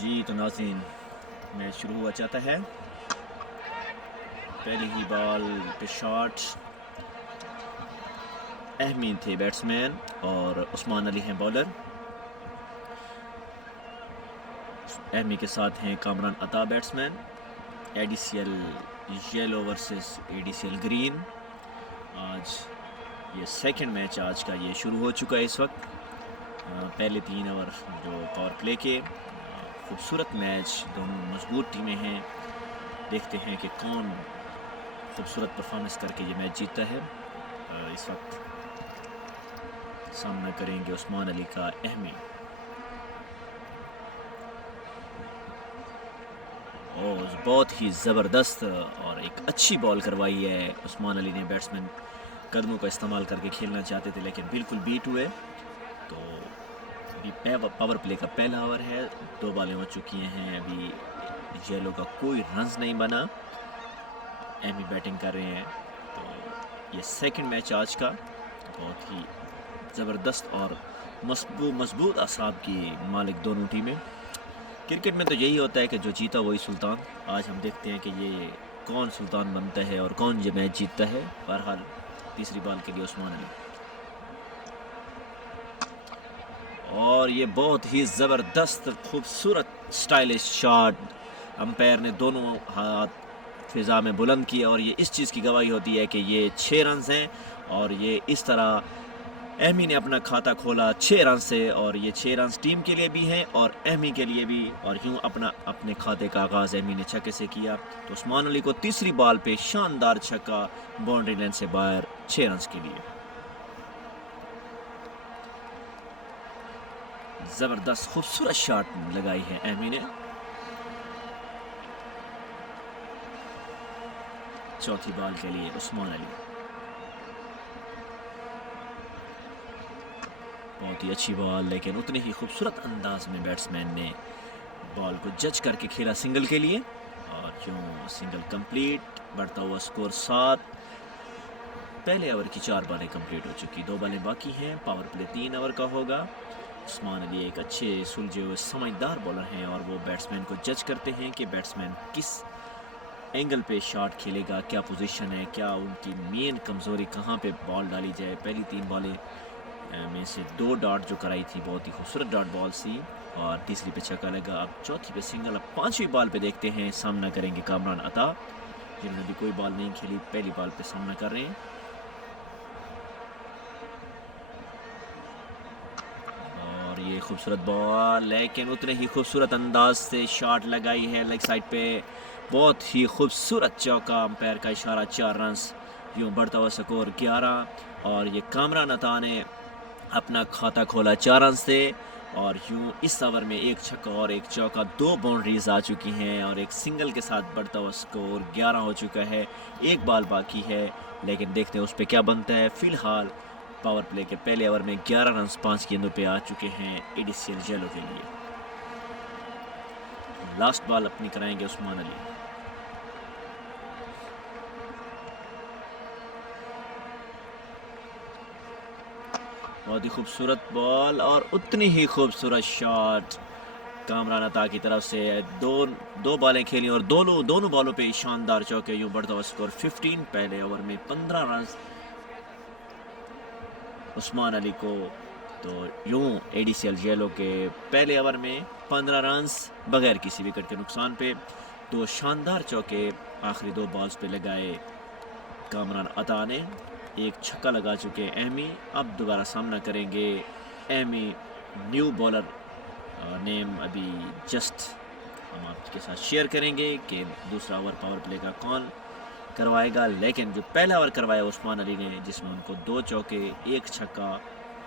जी तो नाज़रीन, मैच शुरू हुआ चाहता है। पहली ही बॉल पे शॉट। अहमी थे बैट्समैन और उस्मान अली हैं बॉलर। अहमी के साथ हैं Kamran Atta batsman. ADCL yellow versus ADCL green. आज ये सेकंड मैच आज का ये शुरू हो चुका है इस वक्त। पहले 3 ओवर जो पावर प्ले के खूबसूरत मैच, दोनों मजबूत टीमें हैं। देखते हैं कि कौन खूबसूरत परफॉर्मेंस करके ये मैच जीतता है। इस वक्त सामना करेंगे उस्मान अली का अहमी। और बहुत ही ज़बरदस्त और एक अच्छी बॉल करवाई है उस्मान अली ने। बैट्समैन कदमों का इस्तेमाल करके खेलना चाहते थे लेकिन बिल्कुल बीट हुए। तो अभी पावर प्ले का पहला ओवर है, 2 बॉलें हो चुकी हैं। अभी येलो का कोई रन्स नहीं बना। अहमी बैटिंग कर रहे हैं। तो ये सेकंड मैच आज का बहुत ही ज़बरदस्त और मजबूत असाब की मालिक दोनों टीमें। क्रिकेट में तो यही होता है कि जो जीता वही सुल्तान। आज हम देखते हैं कि ये कौन सुल्तान बनता है और कौन ये मैच जीतता है। बहरहाल तीसरी बॉल के लिए उस्मान अली, और ये बहुत ही ज़बरदस्त खूबसूरत स्टाइलिश शॉट। अंपायर ने दोनों हाथ फिज़ा में बुलंद किया और ये इस चीज़ की गवाही होती है कि ये 6 रन्स हैं। और ये इस तरह अहमी ने अपना खाता खोला 6 रन से, और ये 6 रन टीम के लिए भी हैं और अहमी के लिए भी। और यूँ अपने खाते का आगाज़ अहमी ने छक्के से किया। तो उस्मान अली को तीसरी बॉल पे शानदार छक्का बाउंड्री लाइन से बाहर 6 रन के लिए। ज़बरदस्त खूबसूरत शॉट लगाई है अहमी ने। चौथी बॉल के लिए उस्मान अली, बहुत ही अच्छी बॉल, लेकिन उतने ही खूबसूरत अंदाज में बैट्समैन ने बॉल को जज करके खेला सिंगल के लिए। और क्यों सिंगल कंप्लीट, बढ़ता हुआ स्कोर 7। पहले ओवर की 4 बॉलें कंप्लीट हो चुकी, 2 बॉलें बाकी हैं। पावर प्ले 3 ओवर का होगा। उस्मान अली एक अच्छे सुलझे हुए समझदार बॉलर हैं और वो बैट्समैन को जज करते हैं कि बैट्समैन किस एंगल पे शॉट खेलेगा, क्या पोजीशन है, क्या उनकी मेन कमज़ोरी कहाँ पे बॉल डाली जाए। पहली 3 बॉलें में से 2 डॉट जो कराई थी, बहुत ही खूबसूरत डॉट बॉल सी, और तीसरी पे छक्का लगा। अब चौथी पे सिंगल। अब 5वीं बॉल पे देखते हैं, सामना करेंगे कामरान अता, जिन्होंने भी कोई बॉल नहीं खेली, पहली बॉल पे सामना कर रहे हैं। और ये खूबसूरत बॉल, लेकिन उतने ही खूबसूरत अंदाज से शॉट लगाई है लेग साइड पे। बहुत ही खूबसूरत चौका, अंपायर का इशारा, 4 रन। यूँ बढ़ता हुआ स्कोर 11। और ये कामरान अता ने अपना खाता खोला 4 रन से। और यूँ इस ओवर में एक छक्का और एक चौका, 2 बाउंड्रीज आ चुकी हैं और एक सिंगल के साथ बढ़ता हुआ स्कोर 11 हो चुका है। एक बॉल बाकी है, लेकिन देखते हैं उस पर क्या बनता है। फ़िलहाल पावर प्ले के पहले ओवर में 11 रन 5 गेंदों पे आ चुके हैं एडीसीएल येलो के लिए। लास्ट बॉल अपनी कराएंगे उस्मान अली। बहुत ही खूबसूरत बॉल और उतनी ही खूबसूरत शॉट कामरान अता की तरफ से। दो बॉलें खेली और दोनों बॉलों पे शानदार चौके। यूँ बढ़ता हुआ स्कोर 15। पहले ओवर में 15 रन उस्मान अली को। तो यूँ एडीसीएल येलो के पहले ओवर में 15 रन बगैर किसी विकेट के नुकसान पे। 2 शानदार चौके आखिरी 2 बॉल्स पे लगाए कामरान अता ने। एक छक्का लगा चुके अहमी। अब दोबारा सामना करेंगे अहमी। न्यू बॉलर नेम अभी जस्ट हम आपके साथ शेयर करेंगे कि दूसरा ओवर पावर प्ले का कौन करवाएगा। लेकिन जो पहला ओवर करवाया उस्मान अली ने, जिसमें उनको 2 चौके, 1 छक्का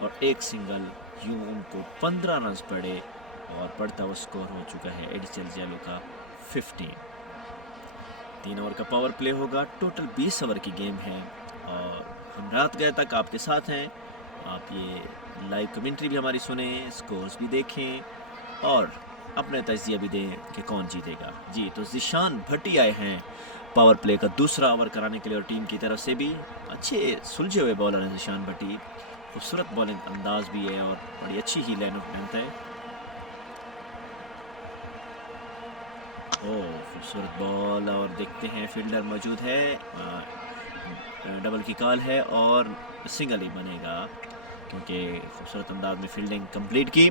और 1 सिंगल, यूँ उनको 15 रन पड़े और बढ़ता हुआ स्कोर हो चुका है एडीसीएल येलो का 15। 3 ओवर का पावर प्ले होगा। टोटल 20 ओवर की गेम है और हम रात गए तक आपके साथ हैं। आप ये लाइव कमेंट्री भी हमारी सुने, स्कोर्स भी देखें और अपने तजिया भी दें कि कौन जीतेगा। जी तो ज़िशान भट्टी आए हैं पावर प्ले का दूसरा ओवर कराने के लिए, और टीम की तरफ से भी अच्छे सुलझे हुए बॉलर हैं ज़िशान भट्टी। खूबसूरत बॉलिंग अंदाज भी है और बड़ी अच्छी ही लाइन ऑफ लेंथ है। ओह खूबसूरत बॉल, और देखते हैं फील्डर मौजूद है, डबल की कॉल है और सिंगल ही बनेगा क्योंकि खूबसूरत अंदाज में फील्डिंग कंप्लीट की।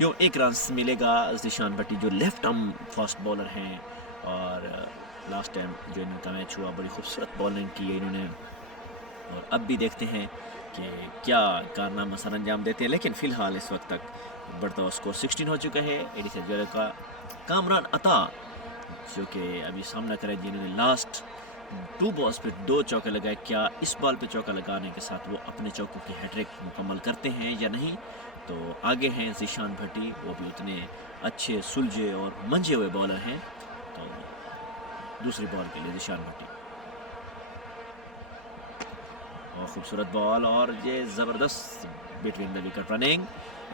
यूँ एक रन मिलेगा ज़ीशान भट्टी जो लेफ्ट आर्म फास्ट बॉलर हैं, और लास्ट टाइम जो इनका मैच हुआ बड़ी खूबसूरत बॉलिंग की है इन्होंने, और अब भी देखते हैं कि क्या कारनामा सर अंजाम देते हैं। लेकिन फ़िलहाल इस वक्त तक बढ़ता हुआ स्कोर 16 हो चुका है एडिसन ज्वेलर का। कामरान अता जो कि अभी सामना करें, जिन्होंने लास्ट 2 बॉल्स पे 2 चौके लगाए, क्या इस बॉल पे चौका लगाने के साथ वो अपने चौकों की हैट्रिक मुकम्मल करते हैं या नहीं। तो आगे हैं ज़ीशान भट्टी, वो भी उतने अच्छे सुलझे और मंझे हुए बॉलर हैं। तो दूसरी बॉल के लिए ज़ीशान भट्टी, और खूबसूरत बॉल, और ये ज़बरदस्त बिटवीन द विकेट रनिंग,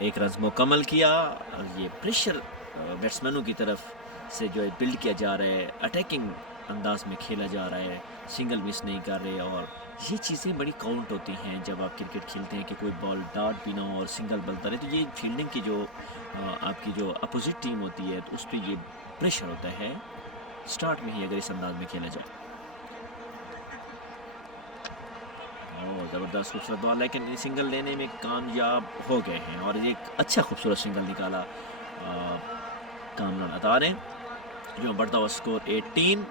एक रन मुकम्मल किया। और ये प्रेशर बैट्समैनों की तरफ से जो है बिल्ड किया जा रहा है, अटैकिंग अंदाज में खेला जा रहा है, सिंगल मिस नहीं कर रहे, और ये चीज़ें बड़ी काउंट होती हैं जब आप क्रिकेट खेलते हैं कि कोई बॉल डार्ट भी ना हो और सिंगल बलता रहे। तो ये फील्डिंग की जो आपकी जो अपोजिट टीम होती है तो उस पर ये प्रेशर होता है स्टार्ट में ही अगर इस अंदाज में खेला जाए। और ज़बरदस्त खूबसूरत बॉल, लेकिन सिंगल लेने में कामयाब हो गए हैं, और एक अच्छा खूबसूरत सिंगल निकाला कामरान अता ने, जो बढ़ता हुआ स्कोर 18।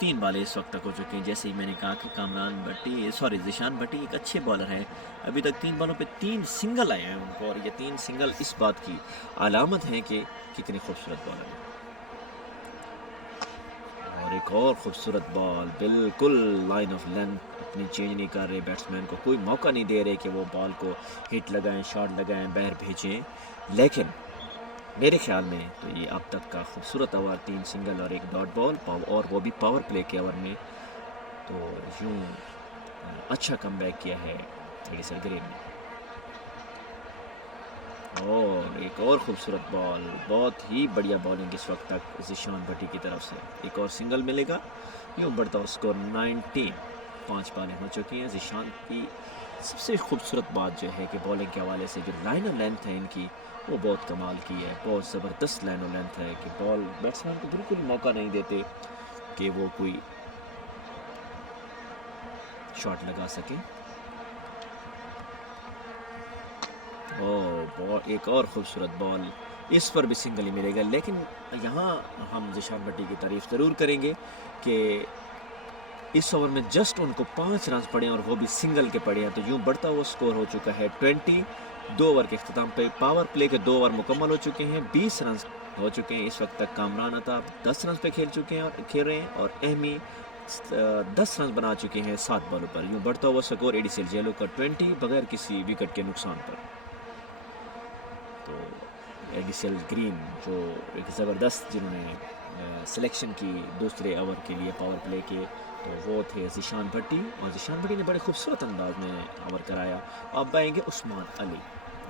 3 बॉलें इस वक्त तक हो चुकी हैं। जैसे ही मैंने कहा कि ज़ीशान भट्टी एक अच्छे बॉलर हैं, अभी तक 3 बॉलों पे 3 सिंगल आए हैं उनको, और ये 3 सिंगल इस बात की अलामत है कि कितने खूबसूरत बॉलर हैं। और एक और खूबसूरत बॉल, बिल्कुल लाइन ऑफ लेंथ अपनी चेंज नहीं कर रहे, बैट्समैन को कोई मौका नहीं दे रहे कि वो बॉल को हिट लगाएं, शॉट लगाएं, बाहर भेजें। लेकिन मेरे ख्याल में तो ये अब तक का खूबसूरत ओवर, 3 सिंगल और 1 डॉट बॉल, और वो भी पावर प्ले के ओवर में। तो यूँ अच्छा कमबैक किया है एडिसन ग्रीन ने। और एक और खूबसूरत बॉल, बहुत ही बढ़िया बॉलिंग इस वक्त तक ज़ीशान भट्टी की तरफ से, एक और सिंगल मिलेगा। यूँ बढ़ता हुआ स्कोर 19। 5 बॉलें हो चुकी हैं। ज़ीशान की सबसे खूबसूरत बात जो है कि बॉलिंग के हवाले से जो लाइन ऑफ लेंथ है इनकी, वो बहुत कमाल की है, बहुत ज़बरदस्त लाइन ऑफ लेंथ है कि बॉल बैट्समैन को बिल्कुल मौका नहीं देते कि वो कोई शॉट लगा सके। बॉल, एक और ख़ूबसूरत बॉल, इस पर भी सिंगल ही मिलेगा। लेकिन यहाँ हम ज़ीशान भट्टी की तारीफ़ ज़रूर करेंगे कि इस ओवर में जस्ट उनको 5 रन पड़े और वो भी सिंगल के पड़े हैं। तो यूँ बढ़ता हुआ स्कोर हो चुका है 20। 2 ओवर के अख्ताम पे पावर प्ले के 2 ओवर मुकम्मल हो चुके हैं, 20 रन हो चुके हैं। इस वक्त तक कामरान अता 10 रन पे खेल रहे हैं, और अहमी 10 रन बना चुके हैं 7 बॉलों पर। यूँ बढ़ता हुआ स्कोर एडिसन जेलो का 20 बगैर किसी विकेट के नुकसान पर। तो एडिसन ग्रीन जो एक ज़बरदस्त जिन्होंने सिलेक्शन की दूसरे ओवर के लिए पावर प्ले के, तो वो थे ज़ीशान भट्टी, और ज़ीशान भट्टी ने बड़े खूबसूरत अंदाज में ओवर कराया। अब आएंगे उस्मान अली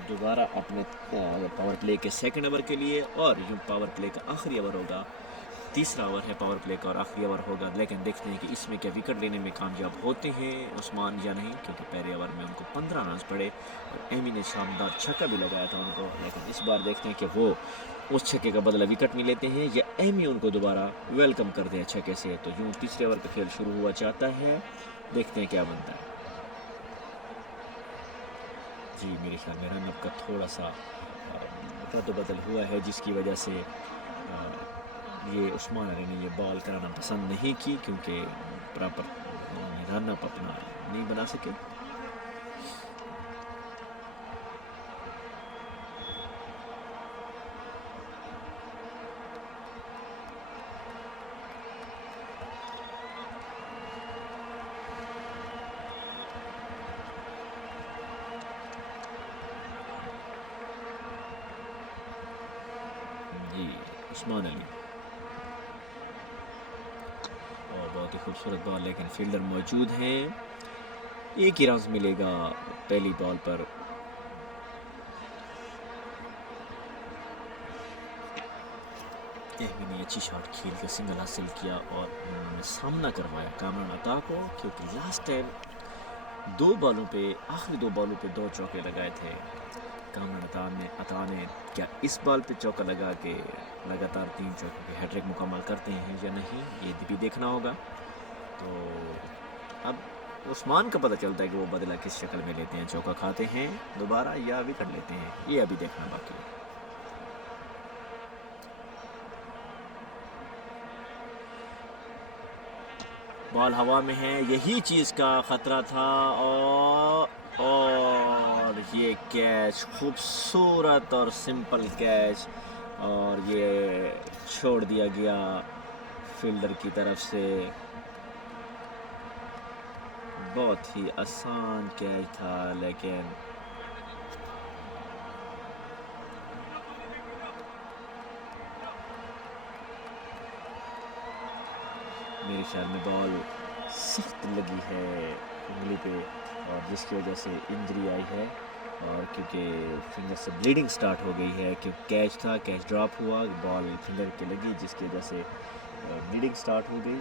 दोबारा अपने पावर प्ले के सेकंड ओवर के लिए, और यूँ पावर प्ले का आखिरी ओवर होगा, तीसरा ओवर है पावर प्ले का और आखिरी ओवर होगा। लेकिन देखते हैं कि इसमें क्या विकेट लेने में कामयाब होते हैं उस्मान या नहीं, क्योंकि पहले ओवर में उनको 15 रन पड़े और एमी ने शानदार छक्का भी लगाया था उनको। लेकिन इस बार देखते हैं कि वो उस छक्के का बदला विकेट में लेते हैं या एमी उनको दोबारा वेलकम करते हैं छक्के से। तो यूँ तीसरे ओवर का खेल शुरू हुआ चाहता है, देखते हैं क्या बनता है। जी मेरे ख्याल में रनअप का थोड़ा सा रद्द-बदल हुआ है, जिसकी वजह से ये उस्मान अली ने ये बॉल कराना पसंद नहीं की, क्योंकि प्रॉपर रनअप अपना नहीं बना सके। जी उस्मान अली, और बहुत ही खूबसूरत बॉल, लेकिन फील्डर मौजूद हैं। एक ही रन मिलेगा पहली बॉल पर। एमी ने अच्छी शॉट खेल कर सिंगल हासिल किया और उन्होंने सामना करवाया कामरान अता को, क्योंकि लास्ट टाइम 2 बॉलों पे, आखिरी 2 बॉलों पे 2 चौके लगाए थे। कामरान अता ने क्या इस बॉल पे चौका लगा के लगातार 3 चौकों के हैट्रिक मुकम्मल करते हैं या नहीं, ये भी देखना होगा। तो अब उस्मान का पता चलता है कि वो बदला किस शक्ल में लेते हैं, चौका खाते हैं दोबारा या विकेट लेते हैं, ये अभी देखना बाकी है। बॉल हवा में है, यही चीज़ का ख़तरा था और ये कैच, खूबसूरत और सिंपल कैच, और ये छोड़ दिया गया फील्डर की तरफ से। बहुत ही आसान कैच था, लेकिन मेरे ख्याल में बॉल सख्त लगी है उंगली पे, और जिसकी वजह से इंजरी आई है। और क्योंकि फिंगर से ब्लीडिंग स्टार्ट हो गई है, क्योंकि कैच था, कैच ड्रॉप हुआ, बॉल फिंगर के लगी, जिसकी वजह से ब्लीडिंग स्टार्ट हो गई।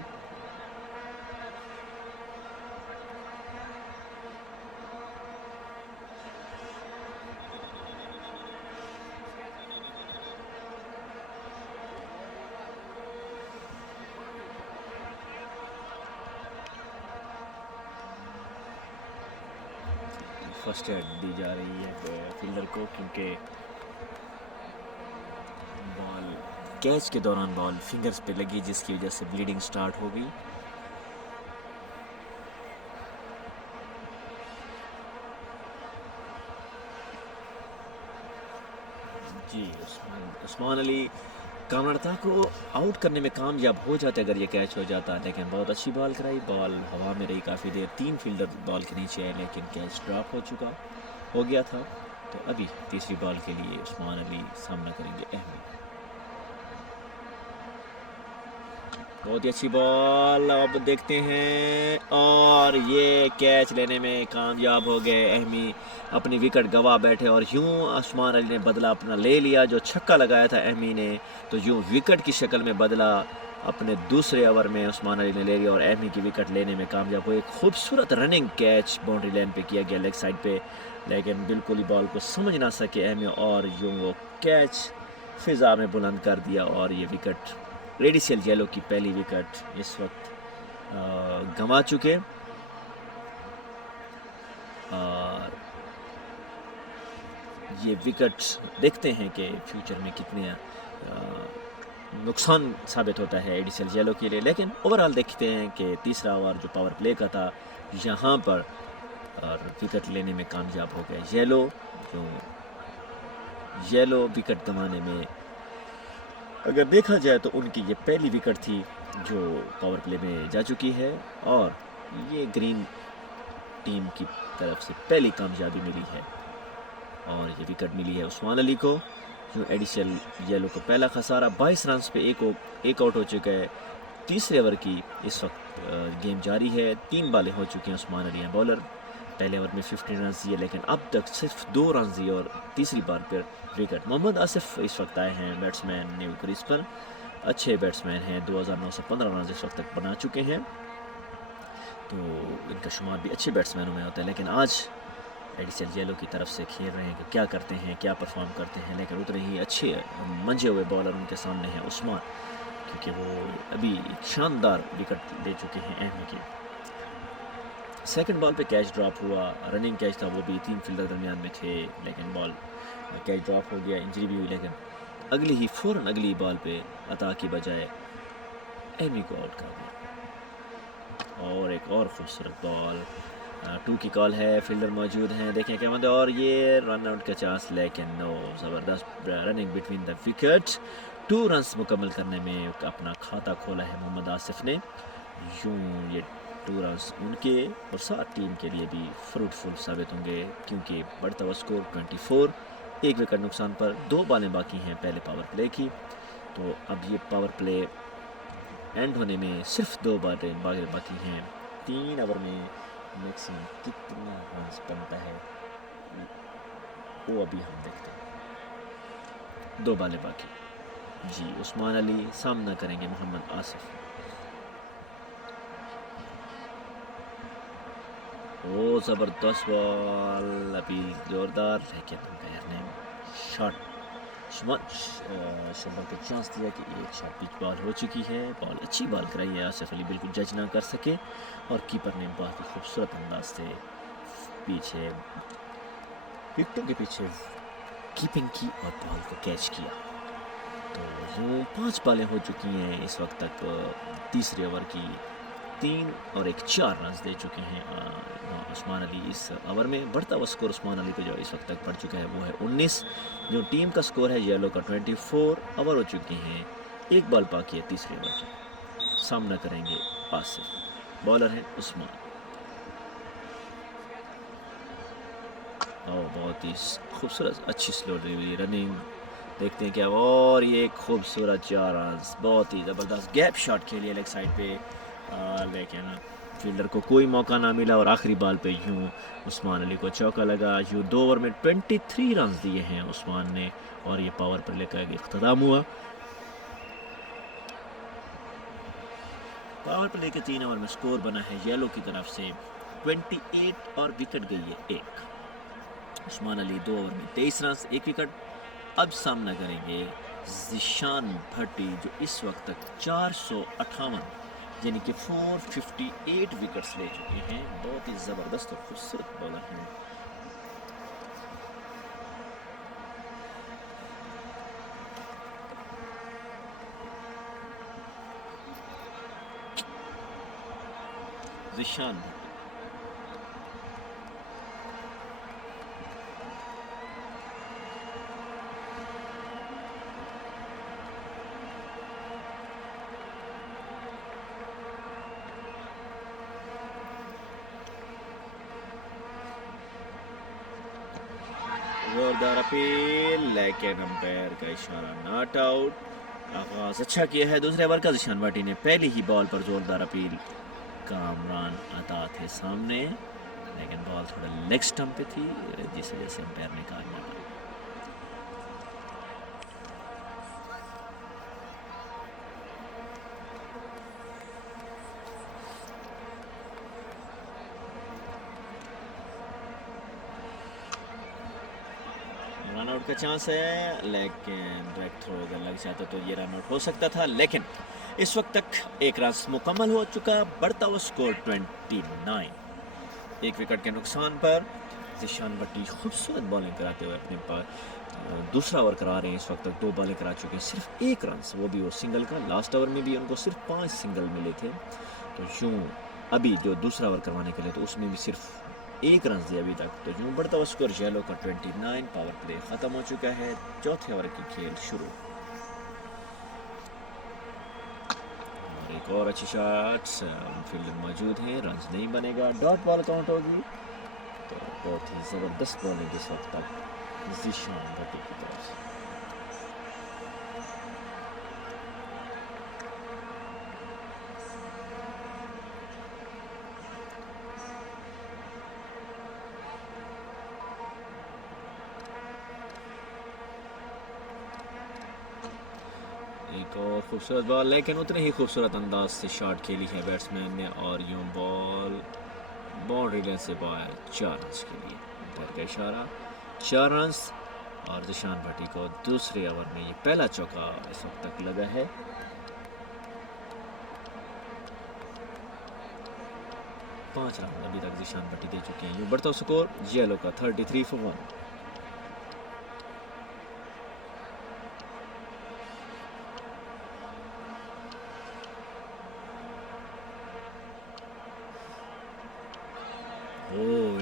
फर्स्ट एड दी जा रही है फील्डर को, क्योंकि बॉल कैच के दौरान बॉल फिंगर्स पे लगी, जिसकी वजह से ब्लीडिंग स्टार्ट हो गई। जी, उस्मान अली कामरान को आउट करने में कामयाब हो जाते अगर ये कैच हो जाता, लेकिन बहुत अच्छी बॉल कराई, बॉल हवा में रही काफ़ी देर, 3 फील्डर बॉल के नीचे आए, लेकिन कैच ड्रॉप हो गया था। तो अभी तीसरी बॉल के लिए उस्मान अली सामना करेंगे अहमी। बहुत ही अच्छी बॉल, अब देखते हैं, और ये कैच लेने में कामयाब हो गए अहमी, अपनी विकेट गवा बैठे, और यूं उस्मान अली ने बदला अपना ले लिया। जो छक्का लगाया था अहमी ने, तो यूं विकेट की शक्ल में बदला अपने दूसरे ओवर में उस्मान अली ने ले लिया और अहमी की विकेट लेने में कामयाब हुए। खूबसूरत रनिंग कैच बाउंड्री लाइन पे किया गया लेग साइड पे, लेकिन बिल्कुल ही बॉल को समझ ना सके अहमी, और यूं वो कैच फिज़ा में बुलंद कर दिया, और ये विकेट रेडिसल येलो की पहली विकेट इस वक्त गंवा चुके। और ये विकेट देखते हैं कि फ्यूचर में कितने नुकसान साबित होता है एडिसल येलो के लिए। लेकिन ओवरऑल देखते हैं कि तीसरा ओवर जो पावर प्ले का था, यहाँ पर और विकेट लेने में कामयाब हो गए येलो विकेट गंवाने में अगर देखा जाए तो उनकी ये पहली विकेट थी जो पावर प्ले में जा चुकी है, और ये ग्रीन टीम की तरफ से पहली कामयाबी मिली है, और ये विकेट मिली है उस्मान अली को, जो एडिशनल येलो को पहला खसारा। 22 रन पे एक आउट हो चुका है। तीसरे ओवर की इस वक्त गेम जारी है, 3 बॉलें हो चुकी हैं, उस्मान अली हैं बॉलर। पहले ओवर में 15 रन दिए, लेकिन अब तक सिर्फ 2 रन दिए, और तीसरी बार पर विकेट। मोहम्मद आसिफ इस वक्त आए हैं बैट्समैन न्यू क्रीज पर, अच्छे बैट्समैन हैं, 2915 रन इस वक्त तक बना चुके हैं, तो इनका शुमार भी अच्छे बैट्समैनों में होता है। लेकिन आज एडिसल येलो की तरफ से खेल रहे हैं कि क्या करते हैं, क्या परफॉर्म करते हैं, लेकिन उतने ही अच्छे मंजे हुए बॉलर उनके सामने हैं उस्मान, क्योंकि वो अभी एक शानदार विकेट ले चुके हैं अहमी के। सेकंड बॉल पे कैच ड्रॉप हुआ, रनिंग कैच था, वो भी 3 फील्डर दरमियान में थे, लेकिन बॉल कैच ड्रॉप हो गया, इंजरी भी हुई, लेकिन फ़ौरन अगली बॉल पे अता की बजाय अहमी को आउट कर दिया। और एक और खूबसूरत बॉल, 2 की कॉल है, फील्डर मौजूद हैं, देखें क्या मतलब, और ये रन आउट का चांस, लेकिन नो, ज़बरदस्त running between the wicket. 2 runs मुकम्मल करने में अपना खाता खोला है मोहम्मद आसिफ ने। यूँ ये 2 रन्स उनके और साथ टीम के लिए भी फ्रूटफुल साबित होंगे, क्योंकि बढ़ता हुआ स्कोर 24, 1 विकेट नुकसान पर 2 बॉलें बाकी हैं पहले पावर प्ले की। तो अब ये पावर प्ले एंड होने में सिर्फ 2 बॉलें बाकी हैं। 3 ओवर में मैक्सिमम कितना रन बनता है वो अभी हम देखते हैं। 2 बॉलें बाकी। जी, उस्मान अली सामना करेंगे मोहम्मद आसिफ। ओ ज़बरदस्त बॉल, अभी जोरदार, लेकिन अंपायर ने शॉट शुभमन को चांस दिया कि एक शॉट पिच बॉल हो चुकी है। बॉल अच्छी बॉल कराई है, आसिफ अली बिल्कुल जज ना कर सके और कीपर ने बहुत ही खूबसूरत अंदाज से पीछे विकेटों के पीछे कीपिंग की और बॉल को कैच किया। तो यूँ 5 बॉलें हो चुकी हैं इस वक्त तक। तीसरे ओवर की 3 और एक 4 रन दे चुके हैं उस्मान अली इस ओवर में। बढ़ता हुआ स्कोर उस्मान अली को जो इस वक्त तक पड़ चुका है वो है 19। जो टीम का स्कोर है येलो का 24 ओवर हो चुके हैं। एक बॉल बाकी है तीसरे ओवर की। सामना करेंगे आसिफ, बॉलर है उस्मान। और बहुत ही खूबसूरत अच्छी स्लो डिलीवरी रनिंग देखते हैं क्या। और ये खूबसूरत 4 रन, बहुत ही ज़बरदस्त गैप शॉट खेलिए लेग साइड पे, लेकिन फील्डर को कोई मौका ना मिला और आखिरी बॉल पे यूं उस्मान अली को चौका लगा। यूं 2 ओवर में 23 रन दिए हैं उस्मान ने और ये पावर प्ले का इख्तिताम हुआ। पावर प्ले के 3 ओवर में स्कोर बना है येलो की तरफ से 28 और विकेट गई है 1। उस्मान अली 2 ओवर में 23 रन 1 विकेट। अब सामना करेंगे ज़िशान भट्टी जो इस वक्त तक 458 यानी कि 458 विकेट्स ले चुके हैं। बहुत ही ज़बरदस्त और खूबसूरत बॉलर हैं। ज़िशान भट्टी जोरदार अपील, लेकिन अंपायर का इशारा नॉट आउट। आगाज अच्छा किया है दूसरे ओवर का ज़िशान भट्टी ने। पहली ही बॉल पर जोरदार अपील, कामरान अता थे सामने, लेकिन बॉल थोड़ा लेग स्टंप पे थी जिस वजह से अंपायर ने कहा नॉट आउट। रन आउट का चांस है, लेकिन बैक थ्रो अगर लग जाता तो ये रन आउट हो सकता था। लेकिन इस वक्त तक 1 रन मुकम्मल हो चुका। बढ़ता हुआ स्कोर 29। 1 विकेट के नुकसान पर ज़िशान भट्टी खूबसूरत बॉलिंग कराते हुए अपने पास दूसरा ओवर करा रहे हैं। इस वक्त तक 2 बॉलें करा चुके हैं, सिर्फ 1 रन, वो भी वो सिंगल का। लास्ट ओवर में भी उनको सिर्फ 5 सिंगल मिले थे। तो यूँ अभी जो दूसरा ओवर करवाने के लिए तो उसमें भी सिर्फ 1 रन दिया अभी तक। तो यूँ बढ़ता हुआ स्कोर येलो का 29। पावर प्ले ख़त्म हो चुका है, चौथे ओवर की खेल शुरू। और एक और अच्छी शॉट, फील्डर मौजूद है, रन नहीं बनेगा, डॉट बॉल काउंट होगी। तो बहुत ही ज़बरदस्त बॉलिंग इस वक्त तक ज़िशान भट्टी की तरफ से। एक और खूबसूरत बॉल, लेकिन उतने ही खूबसूरत अंदाज से शॉट खेली है बैट्समैन ने और यूँ बॉल बाउंड्री लेन से बाहर 4 रन के लिए। अंपायर का इशारा 4 रन और ज़िशान भट्टी को दूसरे ओवर में ये पहला चौका इस वक्त तक लगा है। पाँच रन अभी तक ज़िशान भट्टी दे चुके हैं। यूँ बढ़ता स्कोर येलो का 33 for 1।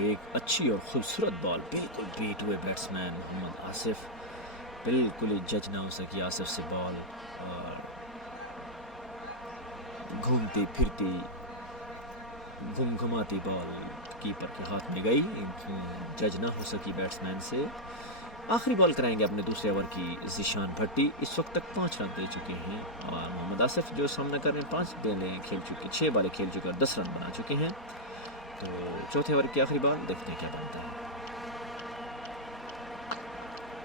एक अच्छी और खूबसूरत बॉल, बिल्कुल बीट हुए बैट्समैन मोहम्मद आसिफ, बिल्कुल ही जज ना हो सकी आसिफ से बॉल और घूमती फिरती घुमाती बॉल कीपर के हाथ में गई, जज ना हो सकी बैट्समैन से। आखिरी बॉल कराएंगे अपने दूसरे ओवर की ज़िशान भट्टी। इस वक्त तक 5 रन दे चुके हैं और मोहम्मद आसिफ जो सामना कर रहे हैं 5 बॉलें खेल चुके, 6 बॉलें खेल चुके और 10 रन बना चुके हैं। तो चौथे ओवर की आखिरी बॉल, देखते हैं क्या बनता है।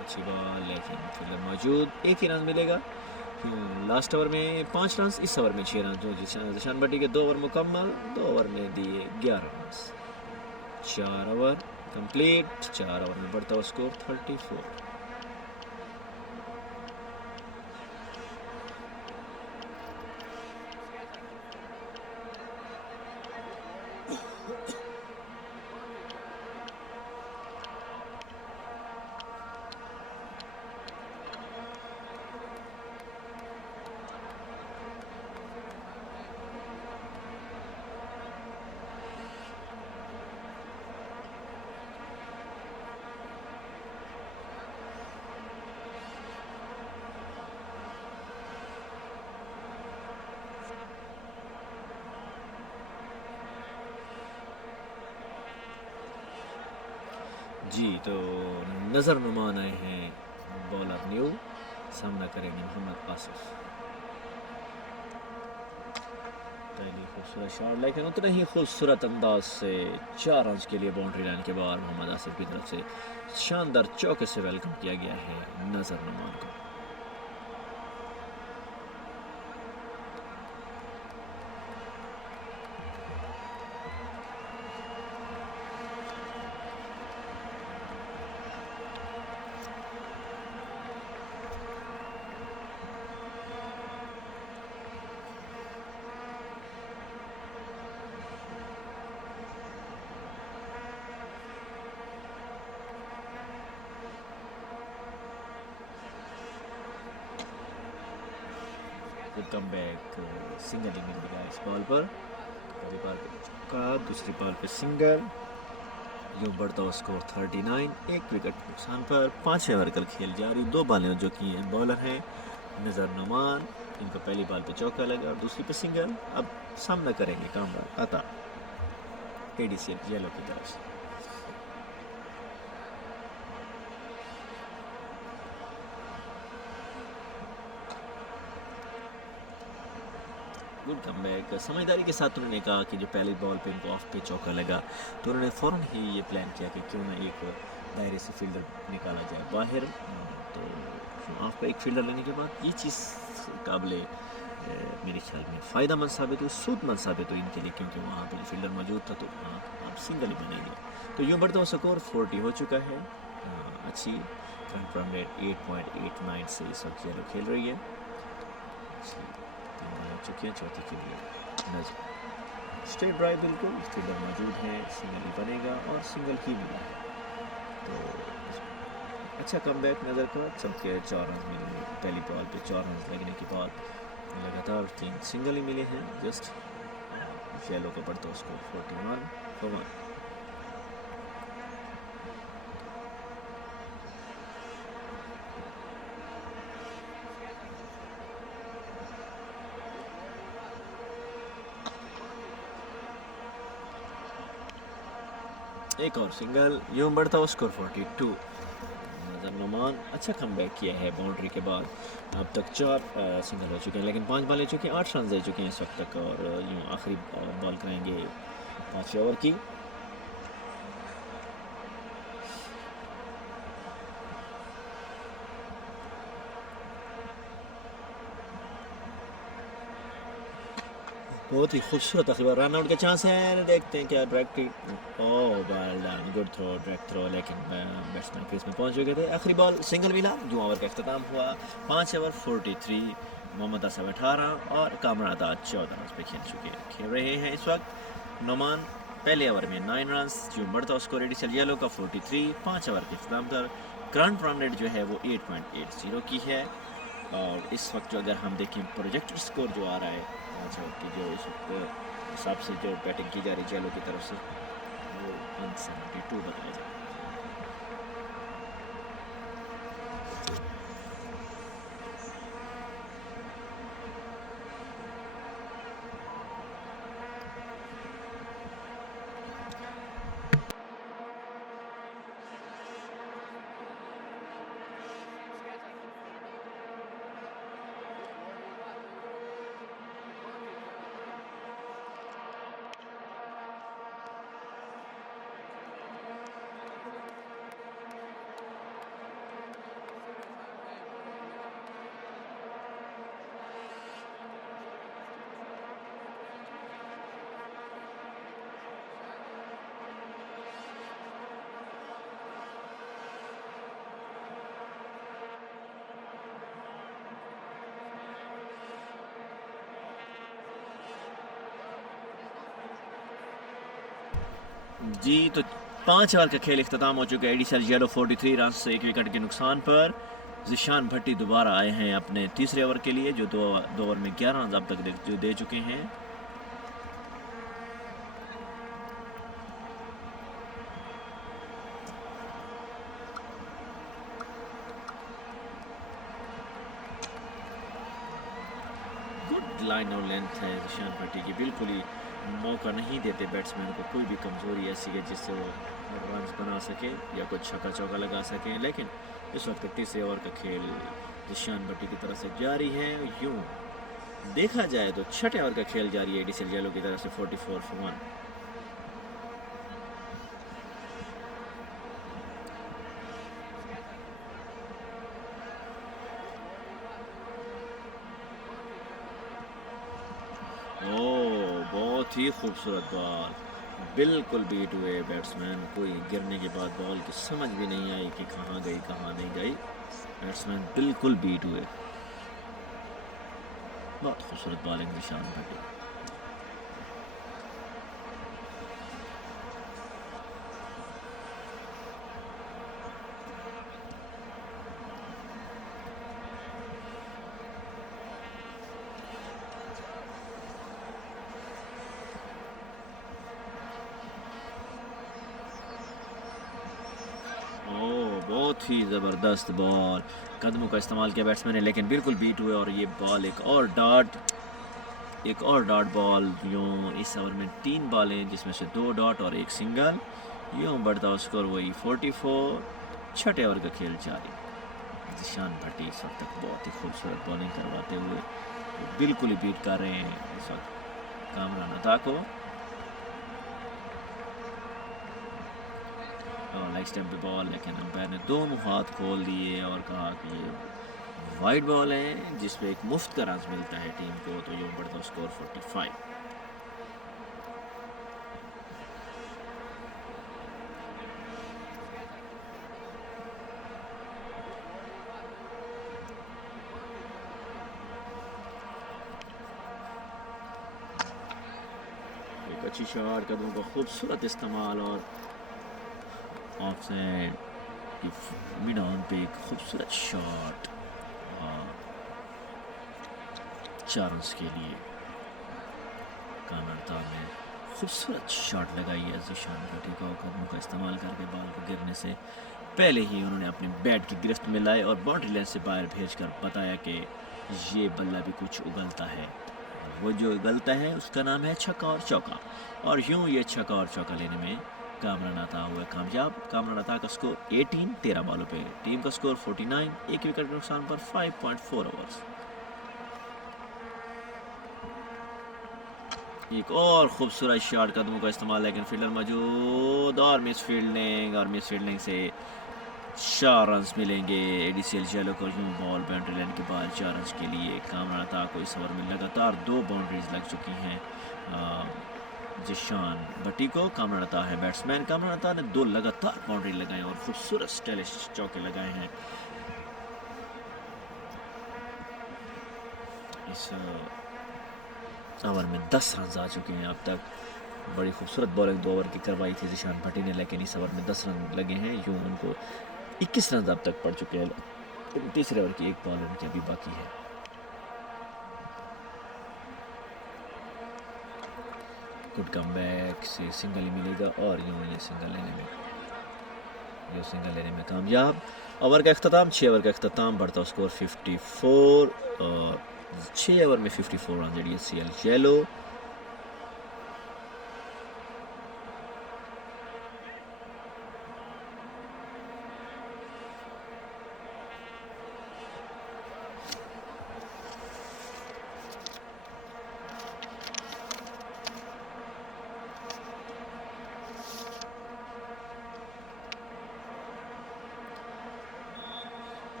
अच्छी बॉल, लेकिन फील्डर मौजूद, 1 ही रन मिलेगा। लास्ट ओवर में 5 रन, इस ओवर में 6 रन। जो ज़िशान भट्टी के 2 ओवर मुकम्मल, 2 ओवर में दिए 11 रन। 4 over complete. 4 ओवर में बढ़ता हुआ स्कोर 34। जी, तो नज़र नुमान आए हैं बॉलर न्यू, सामना करेंगे मोहम्मद आसिफ। पहली खूबसूरत शॉट, लेकिन उतना ही खूबसूरत अंदाज से 4 रन के लिए बाउंड्री लाइन के बाहर मोहम्मद आसिफ की तरफ से शानदार चौके से वेलकम किया गया है नज़र नुमान को। कम बैक सिंगल ही मिलेगा इस बॉल पर। पहली बॉल पे चौका, दूसरी बॉल पे सिंगल। यूँ बढ़ता हुआ स्कोर 39। एक विकेट नुकसान पर 5वें ओवर का खेल जारी। 2 बॉलें जो की हैं बॉलर हैं नज़र नुमान, इनको पहली बॉल पे चौका लगा और दूसरी पे सिंगल। अब सामना करेंगे कामरान अता एडीसीएल येलो की तरफ से। Good comeback. समझदारी के साथ उन्होंने कहा कि जो पहली बॉल पे इनको ऑफ पे चौका लगा तो उन्होंने फ़ौरन ही ये प्लान किया कि क्यों ना एक दायरे से फील्डर निकाला जाए बाहर। तो ऑफ पे एक फील्डर लेने के बाद ये चीज़ काबिल मेरे ख्याल में फ़ायदेमंद साबित हुई, सूदमंद साबित हुई इनके लिए, क्योंकि वहाँ पे जो फील्डर मौजूद था तो हाँ आप सिंगल ही बनेंगे। तो यूँ बढ़ता हुआ स्कोर 40 हो चुका है। अच्छी करंट रन रेट 8.89 से इस वक्त येलो खेल रही है। चुकी है चौथी के लिए नजर स्ट्रेट ड्राइव, बिल्कुल फील्डर मौजूद है, सिंगल ही बनेगा और सिंगल ही मिला है। तो अच्छा कमबैक नज़र का, चौके 4 रन मिले पहली बॉल पे। 4 रन लगने के बाद लगातार 3 सिंगल ही मिले हैं। जस्ट येलो का बढ़ता उसको 41 for 1। एक और सिंगल, यूँ बढ़ता हुआ स्कोर 42। नज़र नुमान अच्छा कमबैक किया है बाउंड्री के बाद। अब तक 4 सिंगल हो चुके हैं, लेकिन 5 बॉल ले चुके हैं, 8 रन दे चुके हैं इस वक्त तक। और यूँ आखिरी बॉल कराएंगे 5वें ओवर की। बहुत ही खूबसूरत आखिरी बार रन आउट का चांस है। देखते हैं क्या direct oh ball done, good throw, direct throw, लेकिन बैट्समैन क्रीज में पहुंच चुके थे। आखिरी बॉल सिंगल मिला, जो ओवर का अख्ताम हुआ। 5 ओवर 43, मोहम्मद आसिफ 18 और कामरान अता 14 रन पे खेल रहे हैं इस वक्त। नुमान पहले ओवर में 9 रन, जो बढ़ता स्कोर एडीसीएल येलो का 43। 5 ओवर के अख्ताम पर करंट रन रेट जो है वो 8.80 की है। और इस वक्त जो अगर हम देखें प्रोजेक्टेड स्कोर जो आ रहा है अच्छा कि जो इस वक्त हिसाब से जो बैटिंग की जा रही है जेलो की तरफ से वो 172 बताया जाए। जी, तो 5 ओवर का खेल इख्तिताम हो चुका है। एडिसल जेलो 43 रन से 1 विकेट के नुकसान पर। जिशान भट्टी दोबारा आए हैं अपने तीसरे ओवर के लिए, जो दो ओवर में 11 रन अब तक दे चुके हैं। गुड लाइन और लेंथ है जिशान भट्टी की, बिल्कुल ही मौका नहीं देते बैट्समैन को कोई भी कमज़ोरी ऐसी है जिससे वो रन बना सके या कुछ छक्का चौका लगा सकें। लेकिन इस वक्त तीसरे ओवर का खेल जिशान भट्टी की तरफ से जारी है। यूँ देखा जाए तो छठे ओवर का खेल जारी है एडिसल जेलो की तरफ से 44 for 1। बहुत ही खूबसूरत बॉल, बिल्कुल बीट हुए बैट्समैन। कोई गिरने के बाद बॉल की समझ भी नहीं आई कि कहाँ गई कहाँ नहीं गई। बैट्समैन बिल्कुल बीट हुए। बहुत खूबसूरत बॉलिंग निशान भट्टी। बहुत ही ज़बरदस्त बॉल, कदमों का इस्तेमाल किया बैट्समैन ने, लेकिन बिल्कुल बीट हुए। और ये बॉल एक और डॉट बॉल। यूँ इस ओवर में 3 बॉलें जिसमें से 2 डॉट और 1 सिंगल। यूँ बढ़ता हुआ स्कोर वही 44। छठे ओवर का खेल जारी। जिशान भट्टी इस वक्त तक बहुत ही खूबसूरत बॉलिंग करवाते हुए बिल्कुल ही बीट कर रहे हैं इस वक्त कामरान अता को। और लेग स्टंप पे बॉल, लेकिन अंपायर ने दोनों हाथ खोल दिए और कहा कि ये वाइड बॉल है जिसमें एक मुफ्त का रन मिलता है टीम को। तो यूँ बढ़ता स्कोर 45। एक अच्छी शॉट, कदमों का खूबसूरत इस्तेमाल और ऑफ साइड मिड ऑन पे एक खूबसूरत शॉट। 4 रन के लिए कामरान ने खूबसूरत शॉट लगाई है जिशान भट्टी को। कदमों का इस्तेमाल करके बॉल को गिरने से पहले ही उन्होंने अपने बैट की गिरफ्त में लाए और बाउंड्री लाइन से बाहर भेजकर बताया कि ये बल्ला भी कुछ उगलता है। वो जो उगलता है उसका नाम है छक्का और चौका। और यूँ ये छक्का और चौका लेने में कामरान अता हुए कामयाब। कामरान अता का स्कोर 18 13 बॉलों पे, टीम का स्कोर 49, 1 विकेट के नुकसान पर 5.4 ओवर्स। एक और खूबसूरत शॉट, कदमों का इस्तेमाल, लेकिन फील्डर मौजूद और मिस फील्डिंग से 4 रन मिलेंगे एडिसल जेलो को। यूँ बॉल बाउंड्री लाइन के बाद 4 रन के लिए कामरान अता को इस ओवर में लगातार 2 बाउंड्रीज लग चुकी हैं जिशान भट्टी को। कामरान अता है बैट्समैन। कामरान अता ने 2 लगातार बाउंड्री लगाए और खूबसूरत स्टाइलिश चौके लगाए हैं। इस ओवर में 10 रन आ चुके हैं अब तक। बड़ी खूबसूरत बॉलिंग 2 ओवर की करवाई थी जिशान भट्टी ने, लेकिन इस ओवर में 10 रन लगे हैं। यूँ उनको 21 रन अब तक पड़ चुके हैं। तीसरे ओवर की एक बॉल उनकी अभी बाकी है। गुड कमबैक से सिंगल ही मिलेगा और यूँ ये सिंगल लेने में कामयाब। ओवर का अख्ताम 6 ओवर का अख्ताम, बढ़ता स्कोर 54 और 6 ओवर में 54 रन एडिसल जेलो।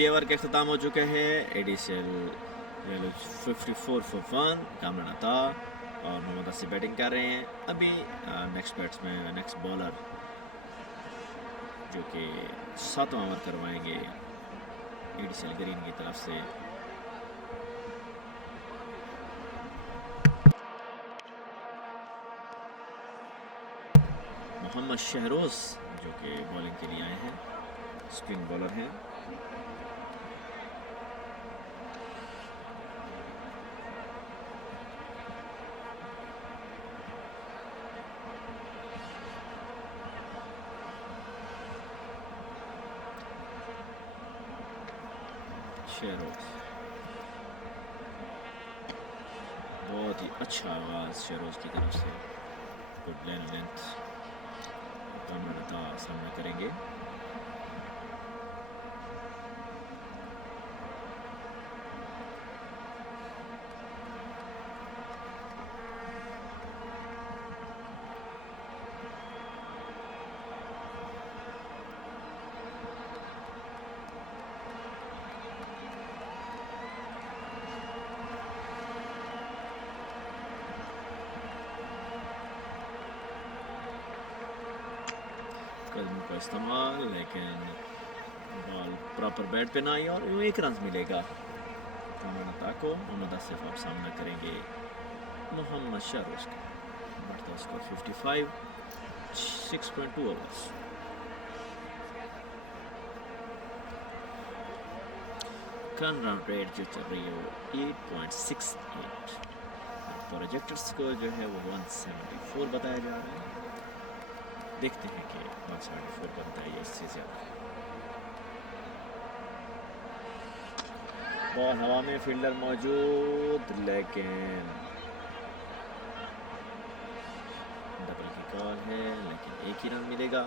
6 ओवर का अख्ताम हो चुका है। एडिसल 54 फॉर 1, कामरान अता और मोहम्मद आसिफ बैटिंग कर रहे हैं। अभी नेक्स्ट बॉलर जो कि 7वां ओवर करवाएंगे एडिसल ग्रीन की तरफ से। मोहम्मद शहरोज जो कि बॉलिंग के लिए आए हैं, स्पिन बॉलर हैं। शहरोज बहुत ही अच्छा आगाज शहरोज की तरफ से। गुड लेंथ सामना करेंगे। कदमों का इस्तेमाल, लेकिन बॉल प्रॉपर बैट पे ना आई और यूँ 1 रन मिलेगा कामरान को। मोहम्मद आसिफ आप सामना करेंगे मोहम्मद शहरोज का। बढ़ता स्कोर 55, 6.2 ओवर्स। रन रेट जो चल रही है वो 8.68। प्रोजेक्टेड स्कोर जो है वो 174 बताया जा रहा है। देखते हैं कि 174 बनता है या इससे ज़्यादा। बॉल हवा में, फील्डर मौजूद, लेकिन डबल की कॉल है, लेकिन 1 ही रन मिलेगा।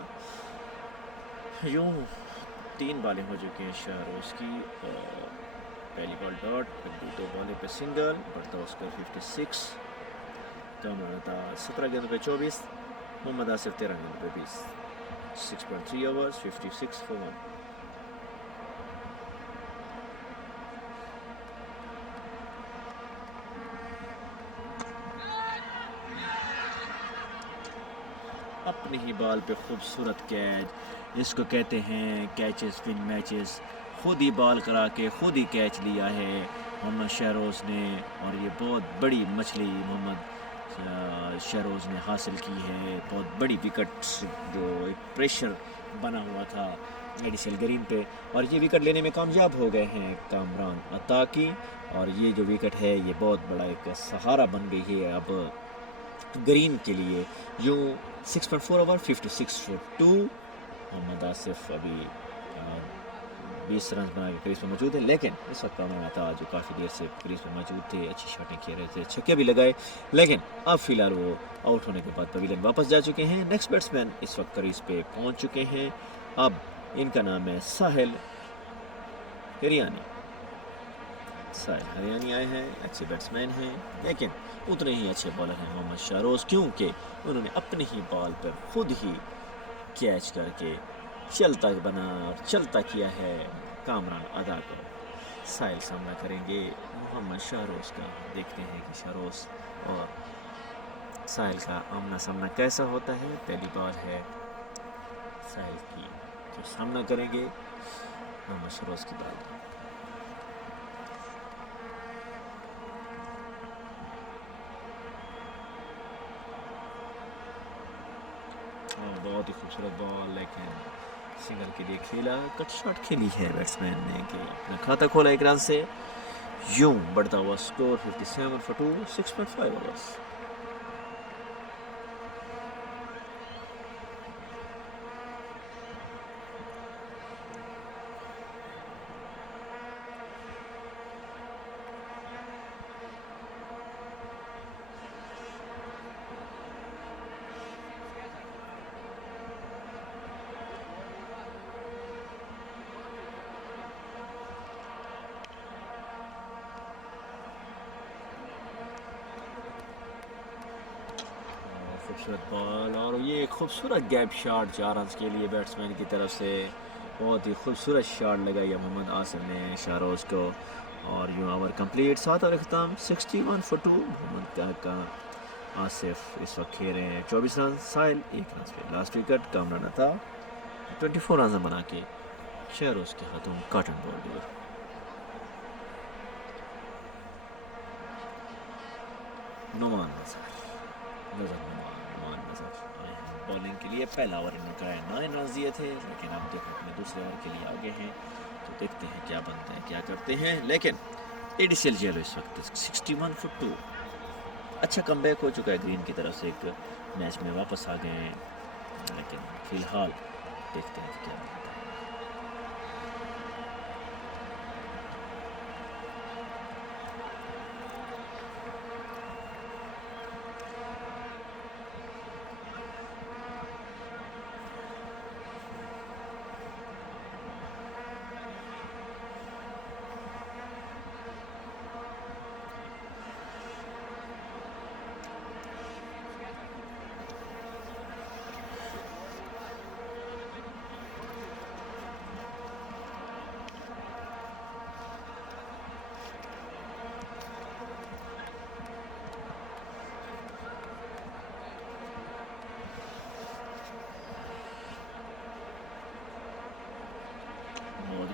यूँ 3 बॉलें हो चुकी हैं शहरोज की और पहली बॉल डॉट, अगली 2 बॉलें पे सिंगल। बढ़ता स्कोर 56। कामरान अता 17 गेंद पे 24, मोहम्मद आसिफ 13 गेंद पे 20। 6.3 ओवर्स, 56 फॉर 1। अपनी ही बॉल पे खूबसूरत कैच, इसको कहते हैं कैचेस विन मैचेस। खुद ही बॉल करा के खुद ही कैच लिया है मोहम्मद शहरोज ने, और ये बहुत बड़ी मछली मोहम्मद शहरोज ने हासिल की है। बहुत बड़ी विकेट, जो एक प्रेशर बना हुआ था एडिसल ग्रीन पे, और ये विकेट लेने में कामयाब हो गए हैं कामरान अता की। और ये जो विकेट है ये बहुत बड़ा एक सहारा बन गई है अब ग्रीन के लिए। यूँ 6.4 ओवर, 56 फॉर 2। मोहम्मद आसिफ अभी 20 रन बना के क्रीज पर मौजूद है, लेकिन इस वक्त कामरान अता जो काफ़ी देर से क्रीज पर मौजूद थे, अच्छी शॉटिंग खेल रहे थे, छक्के भी लगाए, लेकिन अब फिलहाल वो आउट होने के बाद पवेलियन वापस जा चुके हैं। नेक्स्ट बैट्समैन इस वक्त क्रीज पे पहुंच चुके हैं। अब इनका नाम है साहिल हरियानी। साहिल हरियानी आए हैं, अच्छे बैट्समैन हैं, लेकिन उतने ही अच्छे बॉलर हैं मोहम्मद शहरोज, क्योंकि उन्होंने अपनी ही बॉल पर खुद ही कैच करके चलता बना और चलता किया है कामरान अता को। साहिल सामना करेंगे मोहम्मद शहरोज का। देखते हैं कि शहरोज और साहिल का आमना सामना कैसा होता है। पहली बॉल है साहिल की, जो सामना करेंगे मोहम्मद शहरोज की बॉल। बहुत ही खूबसूरत बॉल, लेकिन सिंगल के लिए खेला, कट शॉट खेली है बैट्समैन ने कि अपना खाता खोला 1 रन से। यूं बढ़ता हुआ स्कोर 57 फॉर 2, 6.5 ओवर्स। खूबसूरत बॉल, और ये खूबसूरत गैप शॉट 4 रन के लिए बैट्समैन की तरफ से। बहुत ही खूबसूरत शॉट लगाई है मोहम्मद आसिफ ने शाहरोज को और यूँ ओवर कंप्लीट 7 ओवर ख़त्म 61 फॉर 2। मोहम्मद का आसिफ इस वक्त खेल रहे हैं 24 रन, साहिल 1 रन पे। लास्ट विकेट कम रन था 24 रन बना के शाहरोज के हाथों कॉटन बॉल दिए। नुमान नजर बॉलिंग के लिए पहला ओवर इन्होंने कराया 9 रन दिए थे, लेकिन अब देखो अपने दूसरे ओवर के लिए आगे हैं, तो देखते हैं क्या बनता है क्या करते हैं। लेकिन एडीसीएल जेलो इस वक्त 61 फॉर 2। अच्छा कमबैक हो चुका है ग्रीन की तरफ से, एक मैच में वापस आ गए हैं, लेकिन फिलहाल देखते हैं क्या बनता है।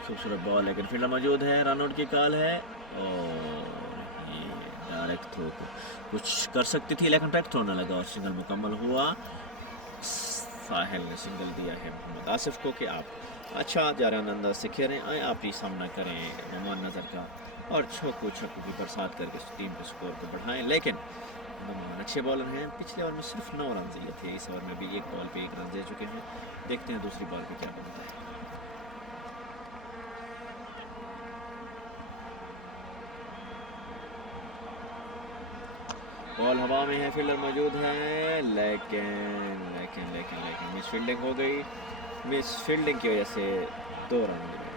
खूबसूरत बॉल, लेकिन फील्डर मौजूद है, रन आउट की कॉल है और ये डायरेक्ट थ्रो कुछ कर सकती थी, लेकिन डायरेक्ट थ्रो ना लगा और सिंगल मुकम्मल हुआ। साहिल ने सिंगल दिया है मोहम्मद आसिफ को कि आप अच्छा जाराना अंदाज से खेलें, आए आप ही सामना करें नुमान नज़र का और छक्कों की बरसात करके टीम के स्कोर को बढ़ाएं। लेकिन नुमान अच्छे बॉलर हैं, पिछले ओवर में सिर्फ 9 रन दिए थे, इस ओवर में भी एक बॉल पे 1 रन दे चुके हैं। देखते हैं दूसरी बॉल पे क्या बनता है। बॉल हवा में है, फील्डर मौजूद है, लेकिन मिस फील्डिंग हो गई। मिस फील्डिंग की वजह से 2 रन मिले।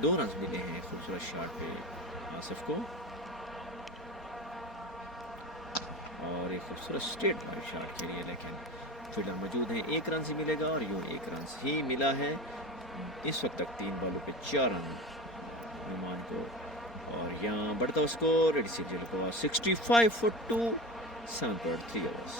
दो रन मिले हैं खूबसूरत शॉट पे आसिफ को और एक खूबसूरत स्ट्रेट ड्राइव शॉट के लिए, लेकिन फील्डर मौजूद है, 1 रन ही मिलेगा और यूँ 1 रन ही मिला है। इस वक्त तक 3 बॉलों पे 4 रन नुमान को और यहाँ बढ़ता स्कोर एडीसीएल को 65 फॉर 2, 7.3 ओवर्स।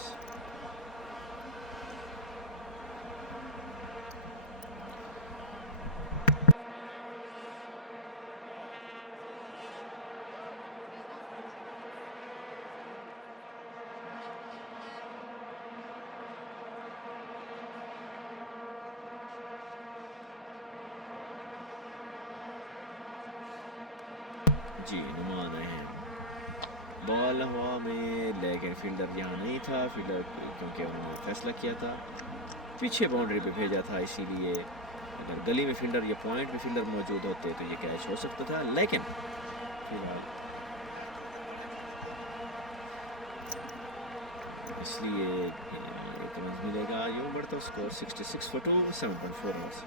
जी नुमान आए हैं, बॉल हवा में, लेकिन फील्डर यहाँ नहीं था। फील्डर क्योंकि उन्होंने फैसला किया था पीछे बाउंड्री पे भेजा था, इसीलिए अगर गली में फील्डर या पॉइंट में फील्डर मौजूद होते तो ये कैच हो सकता था, लेकिन फिलहाल इसलिए एक रन मिलेगा। यूँ बढ़ता score 66 for 2, 7.4 overs.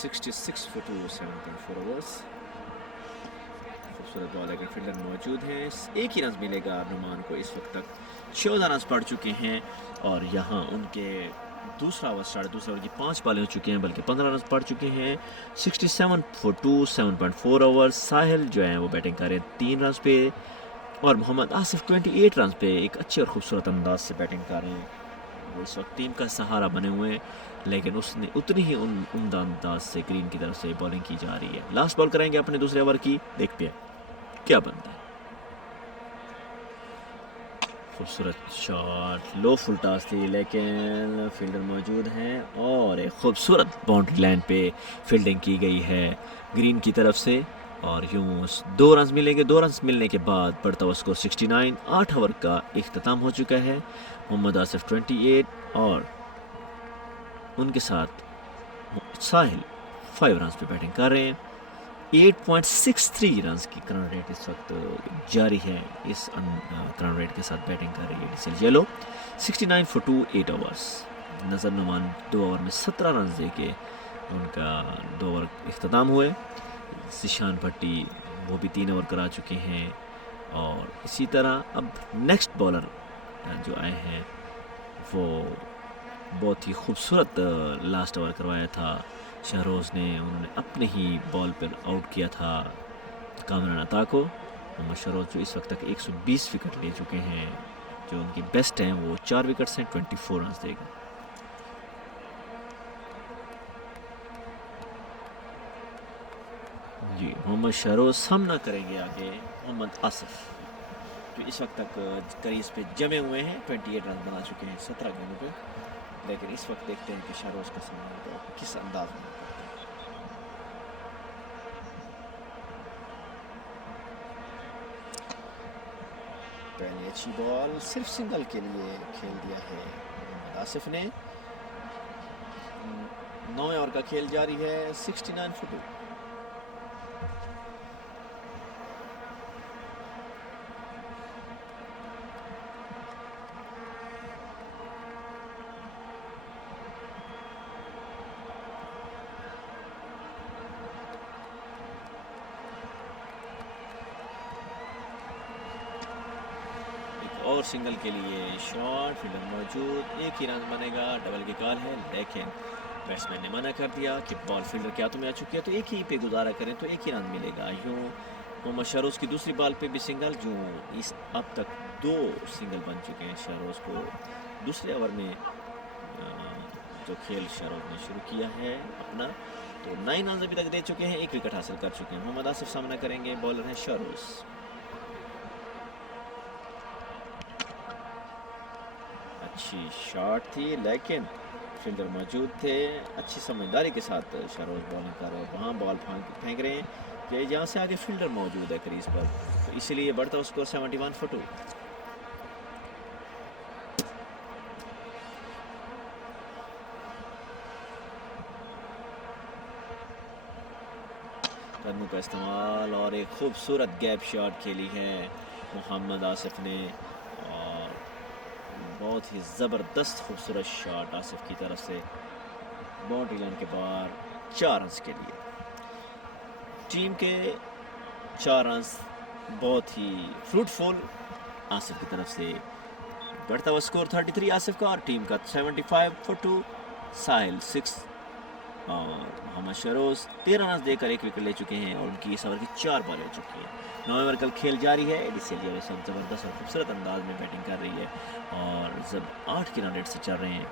66 for 2, 7.4 overs. खूबसूरत बॉल, अगर फील्डर मौजूद है, एक ही रन मिलेगा नुमान को। इस वक्त तक 14 रन पड़ चुके हैं और यहाँ उनके दूसरा ओवर साढ़े दूसरा ओवर की 5 बॉलें हो चुके हैं, बल्कि 15 रन पड़ चुके हैं। 67 फॉर 2, 7.4 ओवर। साहिल जो है वो बैटिंग कर रहे हैं 3 रन पे और मोहम्मद आसिफ 28 रन पे एक अच्छे और खूबसूरत अंदाज से बैटिंग कर रहे हैं। वो इस वक्त टीम का सहारा बने हुए हैं, लेकिन उसने उतनी ही उम्दा अंदाज से ग्रीन की तरफ से बॉलिंग की जा रही है। लास्ट बॉल करेंगे अपने दूसरे ओवर की, देखते हैं क्या बनता है। खूबसूरत शॉट, लो फुल टॉस थी, लेकिन फील्डर मौजूद हैं और एक खूबसूरत बाउंड्री लाइन पे फील्डिंग की गई है ग्रीन की तरफ से और यूँ 2 रन मिलेंगे। 2 रन मिलने के बाद बढ़ता हुआ स्कोर 69। 8 ओवर का इख्तिताम हो चुका है। मोहम्मद आसिफ 28 और उनके साथ साहिल 5 रन पे बैटिंग कर रहे हैं। 8.63 रन की रन रेट इस वक्त जारी है। इस रन रेट के साथ बैटिंग कर रही है एडीसीएल येलो। 69 for 2 8 overs. नजर नुमान 2 ओवर में 17 रन दे के उनका 2 ओवर इख्तिताम हुए। जिशान भट्टी वो भी 3 ओवर करा चुके हैं। और इसी तरह अब नेक्स्ट बॉलर जो आए हैं वो बहुत ही खूबसूरत लास्ट ओवर करवाया था शहरोज़ ने। उन्होंने अपने ही बॉल पर आउट किया था कामरान अता को। मोहम्मद शहरोज़ जो इस वक्त तक 120 विकेट ले चुके हैं, जो उनकी बेस्ट हैं, वो 4 विकेट्स हैं, 24 रन देगा। जी मोहम्मद शहरोज़ सामना करेंगे आगे मोहम्मद आसिफ, जो इस वक्त तक क्रीज पे जमे हुए हैं। 28 रन बना चुके हैं 17 गेंदों पे। लेकिन इस वक्त देखते हैं कि शहरोज़ का सामना किस अंदाज में करते हैं। पहले अच्छी बॉल सिर्फ सिंगल के लिए खेल दिया है मोहम्मद आसिफ ने। 9 ओवर का खेल जारी है। 69 for 2। और सिंगल के लिए शॉट, फील्डर मौजूद, एक ही रन बनेगा। डबल की कॉल है, लेकिन बैट्समैन ने मना कर दिया कि बॉल फील्डर के हाथों में आ चुकी है, तो एक ही पे गुजारा करें तो एक ही रन मिलेगा। यूँ मोहम्मद शहरोज़ की दूसरी बॉल पे भी सिंगल। जो इस अब तक 2 सिंगल बन चुके हैं शहरोज़ को। दूसरे ओवर में जो खेल शहरोज़ ने शुरू किया है अपना, तो 9 रन अभी तक दे चुके हैं, 1 विकेट हासिल कर चुके हैं। मोहम्मद आसिफ सामना करेंगे, बॉलर हैं शहरोज़। अच्छी शॉट थी, लेकिन फील्डर मौजूद थे। अच्छी समझदारी के साथ शहरोज़ बॉलिंग कर रहे हैं, वहाँ बॉल फेंक रहे हैं कि जहाँ से आगे फील्डर मौजूद है क्रीज पर, तो इसीलिए बढ़ता स्कोर 71 for 2। कदमों का इस्तेमाल और एक खूबसूरत गैप शॉट खेली है मोहम्मद आसिफ ने। बहुत ही ज़बरदस्त खूबसूरत शॉट आसिफ की तरफ से बाउंड्री लाइन के बाहर। 4 रन के लिए टीम के 4 रन बहुत ही फ्रूटफुल आसिफ की तरफ से। बढ़ता हुआ स्कोर 33 आसिफ का, और टीम का 75 for 2 साहिल 6 और मोहम्मद शहरोज़ 13 रन देकर 1 विकेट ले चुके हैं, और उनकी इस ओवर की 4 बॉल हो चुकी है। 9 ओवर कल खेल जारी है। एडीसीएल येलो सब ज़बरदस्त और खूबसूरत अंदाज में बैटिंग कर रही है, और जब 8 की रन रेट से चल रहे हैं।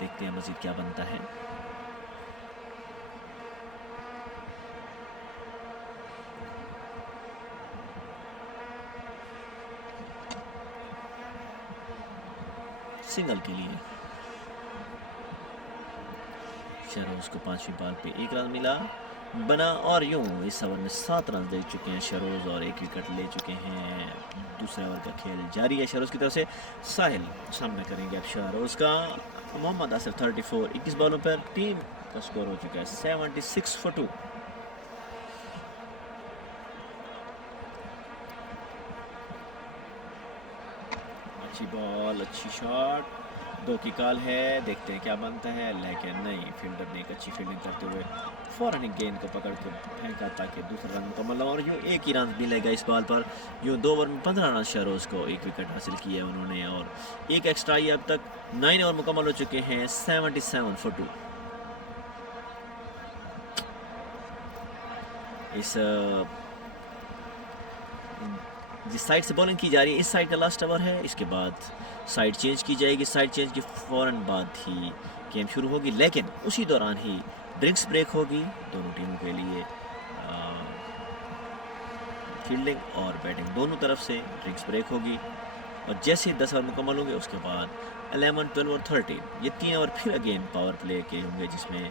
देखते हैं मज़ीद क्या बनता है। सिंगल के लिए शहरोज़ को 5वीं बॉल पे 1 रन मिला बना, और यूँ इस ओवर में 7 रन दे चुके हैं शहरोज़ और 1 विकेट ले चुके हैं। दूसरे ओवर का खेल जारी है शहरोज़ की तरफ से। साहिल सामना करेंगे अब शहरोज़ का। मोहम्मद आसिफ 34 21 बॉलों पर। टीम का स्कोर हो चुका है 76 for 2। अच्छी बॉल, अच्छी शॉट, 2 की कॉल है। देखते हैं क्या बनता है, लेकिन नहीं, फील्डर ने एक अच्छी फील्डिंग करते हुए फौरन एक गेंद को पकड़ के फेंका ताकि दूसरा रन मुकम्मल हो, और यूँ 1 ही रन मिलेगा इस बॉल पर। यूँ 2 ओवर में 15 रन शहरोज़ को 1 विकेट हासिल किया है उन्होंने, और 1 एक्स्ट्रा ही। अब तक 9 ओवर मुकम्मल हो चुके हैं। 77 for 2। इस जिस साइड से बॉलिंग की जा रही है, इस साइड का लास्ट ओवर है। इसके बाद साइड चेंज की जाएगी। साइड चेंज के फ़ौरन बाद ही गेम शुरू होगी, लेकिन उसी दौरान ही ड्रिंक्स ब्रेक होगी दोनों टीमों के लिए। फील्डिंग और बैटिंग दोनों तरफ से ड्रिंक्स ब्रेक होगी, और जैसे 10 ओवर मुकम्मल होंगे उसके बाद 11 12 और 13 ये 3 ओवर फिर अगेन पावर प्ले के होंगे, जिसमें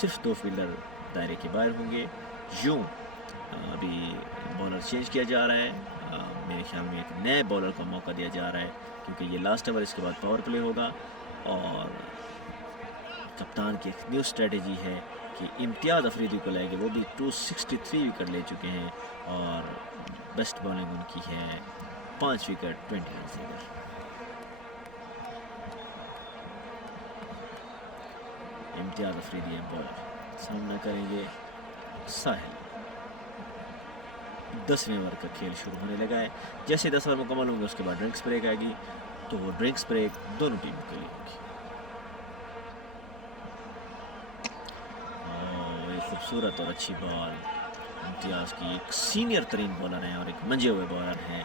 सिर्फ 2 फील्डर दायरे के बाहर होंगे। यूँ अभी बॉलर चेंज किया जा रहा है। मेरे ख्याल में एक नए बॉलर को मौका दिया जा रहा है, क्योंकि ये लास्ट ओवर, इसके बाद पावर प्ले होगा, और कप्तान की एक न्यू स्ट्रेटजी है कि इम्तियाज़ अफरीदी को लाएंगे, वो भी 263 विकेट ले चुके हैं और बेस्ट बॉलिंग उनकी है 5 विकेट 20 रन लेकर। इम्तियाज़ अफरीदी है बॉलर, सामना करेंगे साहिल। 10वें ओवर का खेल शुरू होने लगा है। जैसे 10 ओवर मुकम्मल होंगे उसके बाद ड्रिंक्स ब्रेक आएगी, तो वो ड्रिंक्स ब्रेक दोनों टीमों के लिए होगी। एक खूबसूरत और अच्छी बॉल इम्तियाज़ की, एक सीनियर तरीन बॉलर हैं और एक मंजे हुए बॉलर हैं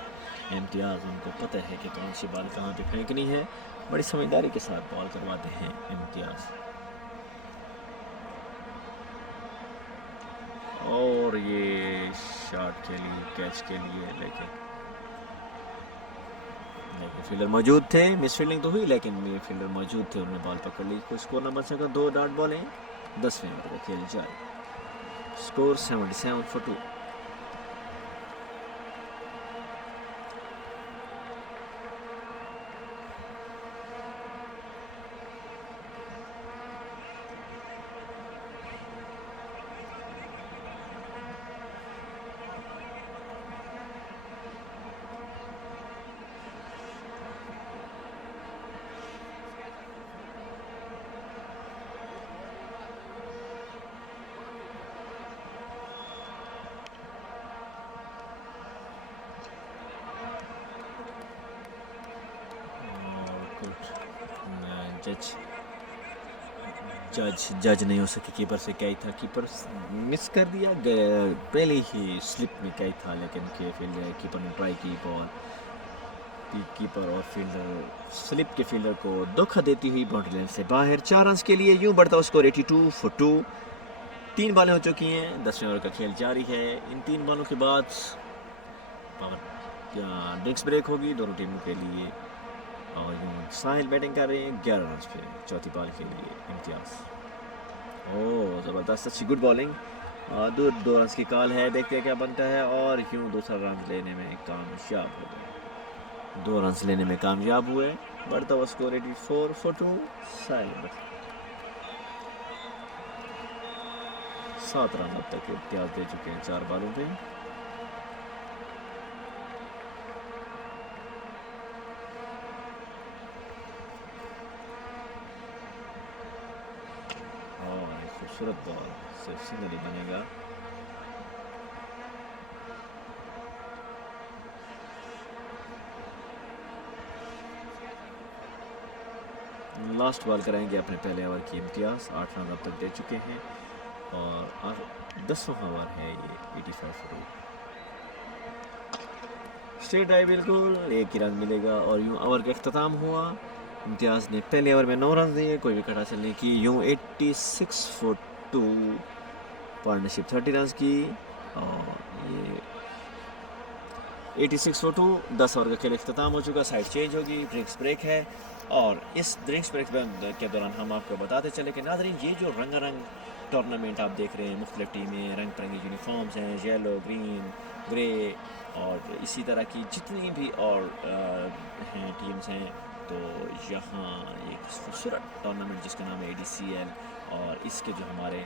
इम्तियाज़। उनको पता है कि कौन सी बॉल कहाँ पे फेंकनी है, बड़ी समझदारी के साथ बॉल करवाते हैं इम्तियाज़। और ये शॉट के लिए, कैच के लिए, लेकिन फील्डर मौजूद थे। मिस फील्डिंग तो हुई लेकिन मेरे फील्डर मौजूद थे, उन्होंने बॉल पकड़ ली। कोई स्कोर ना बच सका, 2 डॉट बॉलें। 10वें ओवर का खेल जारी, स्कोर 77 for 2। जज नहीं हो सके, कीपर से क्या ही था, कीपर मिस कर दिया, पहले ही स्लिप में क्या ही था, लेकिन कीपर ने ट्राई की बॉल, कीपर और फील्डर स्लिप के फील्डर को धोखा देती हुई बाउंड्री लाइन से बाहर। 4 रन के लिए यूं बढ़ता स्कोर 82 for 2। 3 बॉलें हो चुकी हैं, 10वें ओवर का खेल जारी है। इन 3 बॉलों के बाद ड्रिंक्स ब्रेक होगी दोनों टीमों के लिए और यूं साहिल बैटिंग कर रहे हैं 11 रन पे चौथी बॉल के लिए इम्तियाज़। ओह ज़बरदस्त, अच्छी गुड बॉलिंग, दूर 2 रन की कॉल है, देखते हैं क्या बनता है। और यूं दूसरा रन लेने में कामयाब हो गए, 2 रन लेने में कामयाब हुए। बढ़ता हुआ स्कोर 84 for 2। साहिल 7 रन अब तक इम्तियाज़ दे चुके हैं 4 बॉलों पे। खूबसूरत बॉल, सिर्फ सिंगल ही बनेगा। लास्ट बॉल कराएंगे अपने पहले ओवर की इम्तियाज़। 8 रन अब तक दे चुके हैं और 10वां ओवर है ये 85 for 2। स्ट्रेट ड्राइव बिल्कुल, 1 ही रन मिलेगा और यूं ओवर का अख्ताम हुआ। इम्तियाज़ ने पहले ओवर में 9 रन दिए, कोई विकेट हासिल नहीं की। यूं 86 for 2, पार्टनरशिप 30 रन की और ये 86 for 2। 10 ओवर का खेल अख्ताम हो चुका, साइड चेंज होगी, ड्रिंक्स ब्रेक है। और इस ड्रिंक्स ब्रेक के दौरान हम आपको बताते चले कि नाज़रीन, ये जो रंगारंग टूर्नामेंट आप देख रहे हैं, मुख्तलिफ टीमें, रंग बिरंगी यूनिफॉर्म्स हैं, येलो, ग्रीन, ग्रे और इसी तरह की जितनी भी और हैं टीम्स हैं, तो यहाँ एक खूबसूरत टूर्नामेंट जिसका नाम है ADCL और इसके जो हमारे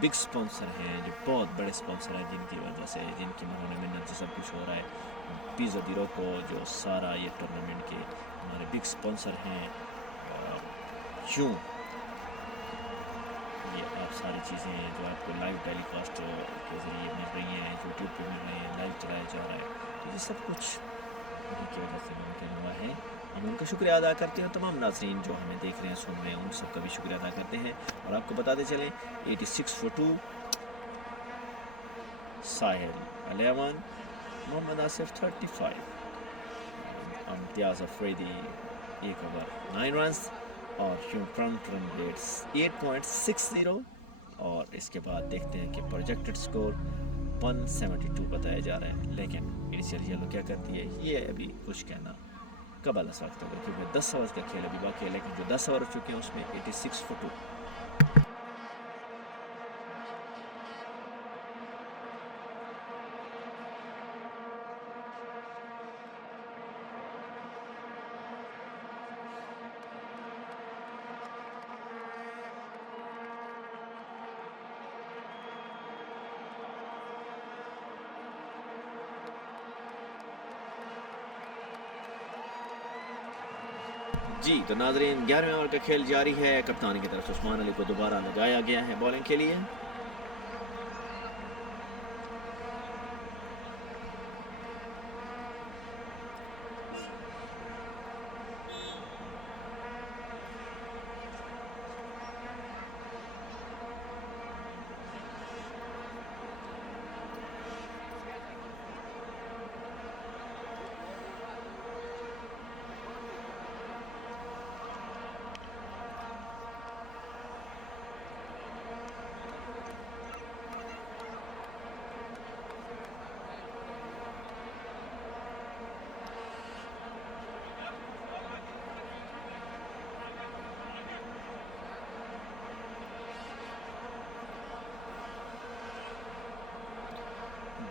बिग स्पॉन्सर हैं, जो बहुत बड़े स्पॉन्सर हैं, जिनकी वजह से, जिनकी उन्होंने मेहनत से सब कुछ हो रहा है, पिज़्ज़ा दी रोको, जो सारा ये टूर्नामेंट के हमारे बिग स्पॉन्सर हैं। यूँ ये आप सारी चीज़ें जो आपको लाइव टेलीकास्ट के ज़रिए मिल रही हैं, यूट्यूब पे मिल रही हैं, लाइव चलाया जा रहा है, तो ये सब कुछ उनकी वजह से मुमकिन हुआ है। हम उनका शुक्रिया अदा करते हैं। तमाम नाज़रीन जो हमें देख रहे हैं, सुन रहे हैं, उन सब का भी शुक्रिया अदा करते हैं। और आपको बताते चलें 86 for 2, Sahil 11, Mohammad Asif 35, Imtiaz Afridi 1 over 9 run और फ्रंट रन रेट्स 8.60। और इसके बाद देखते हैं कि प्रोजेक्टेड स्कोर 172 बताया जा रहा है, लेकिन ADCL येलो क्या करती है ये अभी कुछ कहना कबल सकता होगा, क्योंकि 10 ओवर का खेल अभी बाकी है। लेकिन जो 10 ओवर हो चुके हैं उसमें 86 for 2। जी तो नाजरीन 11वें ओवर का खेल जारी है। कप्तान की तरफ से उस्मान अली को दोबारा लगाया गया है बॉलिंग के लिए।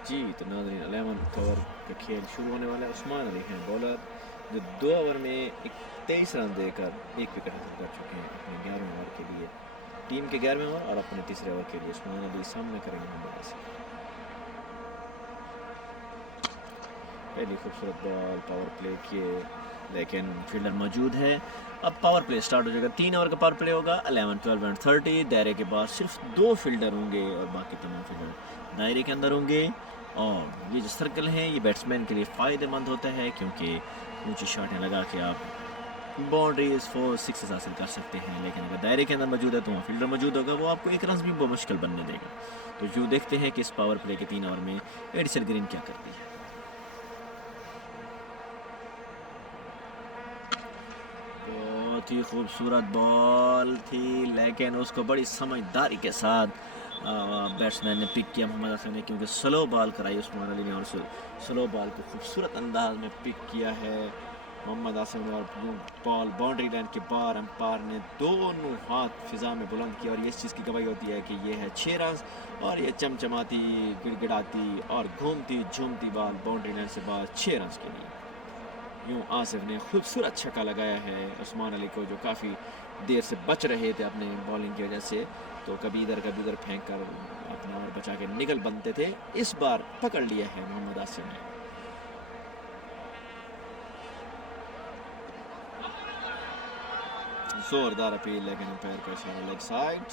जी तो नाजरीन 11 ओवर का खेल शुरू होने वाला है। उस्मान अली हैं बॉलर जो 2 ओवर में 23 रन देकर 1 विकेट हासिल कर चुके हैं अपने 11वें ओवर के लिए। टीम के 11वें ओवर और अपने तीसरे ओवर के लिए उस्मान अली सामना करेंगे मोहम्मद आसिफ। पहली खूबसूरत बॉल पावर प्ले किए लेकिन फील्डर मौजूद है। अब पावर प्ले स्टार्ट हो जाएगा। 3 ओवर का पावर प्ले होगा। 11, 12 एंड 30 दायरे के बाद सिर्फ 2 फील्डर होंगे और बाकी तमाम फील्डर दायरे के अंदर होंगे। और ये जो सर्कल है ये बैट्समैन के लिए फ़ायदेमंद होता है क्योंकि ऊंची शॉटें लगा के आप बाउंड्रीज 4 6 हासिल कर सकते हैं। लेकिन अगर दायरे के अंदर मौजूद है तो वहाँ फील्डर मौजूद होगा, वो आपको एक रन भी बहुत मुश्किल बनने देगा। तो जो देखते हैं कि इस पावर प्ले के 3 ओवर में एडिसन ग्रीन क्या करती है। बहुत ही खूबसूरत बॉल थी लेकिन उसको बड़ी समझदारी के साथ बैट्समैन ने पिक किया मोहम्मद आसिफ ने, क्योंकि स्लो बॉल कराई उस्मान अली ने और स्लो बॉल को खूबसूरत अंदाज में पिक किया है मोहम्मद आसिफ ने। और बॉल बाउंड्री लाइन के बाहर अंपायर ने दोनों हाथ फिजा में बुलंद किया और ये इस चीज़ की गवाही होती है कि ये है 6 रन। और ये चमचमाती गिड़गिड़ाती और घूमती झूमती बॉल बाउंड्री लाइन से बाहर 6 रन के लिए। यूँ आसिफ ने खूबसूरत छक्का लगाया है उस्मान अली को, जो काफ़ी देर से बच रहे थे अपने बॉलिंग की वजह से, तो कभी इधर फेंक कर अपना ओवर बचा के निकल बनते थे। इस बार पकड़ लिया है मोहम्मद आसिफ ने। जोरदार अपील लेकिन अंपायर का इशारा लेग साइड।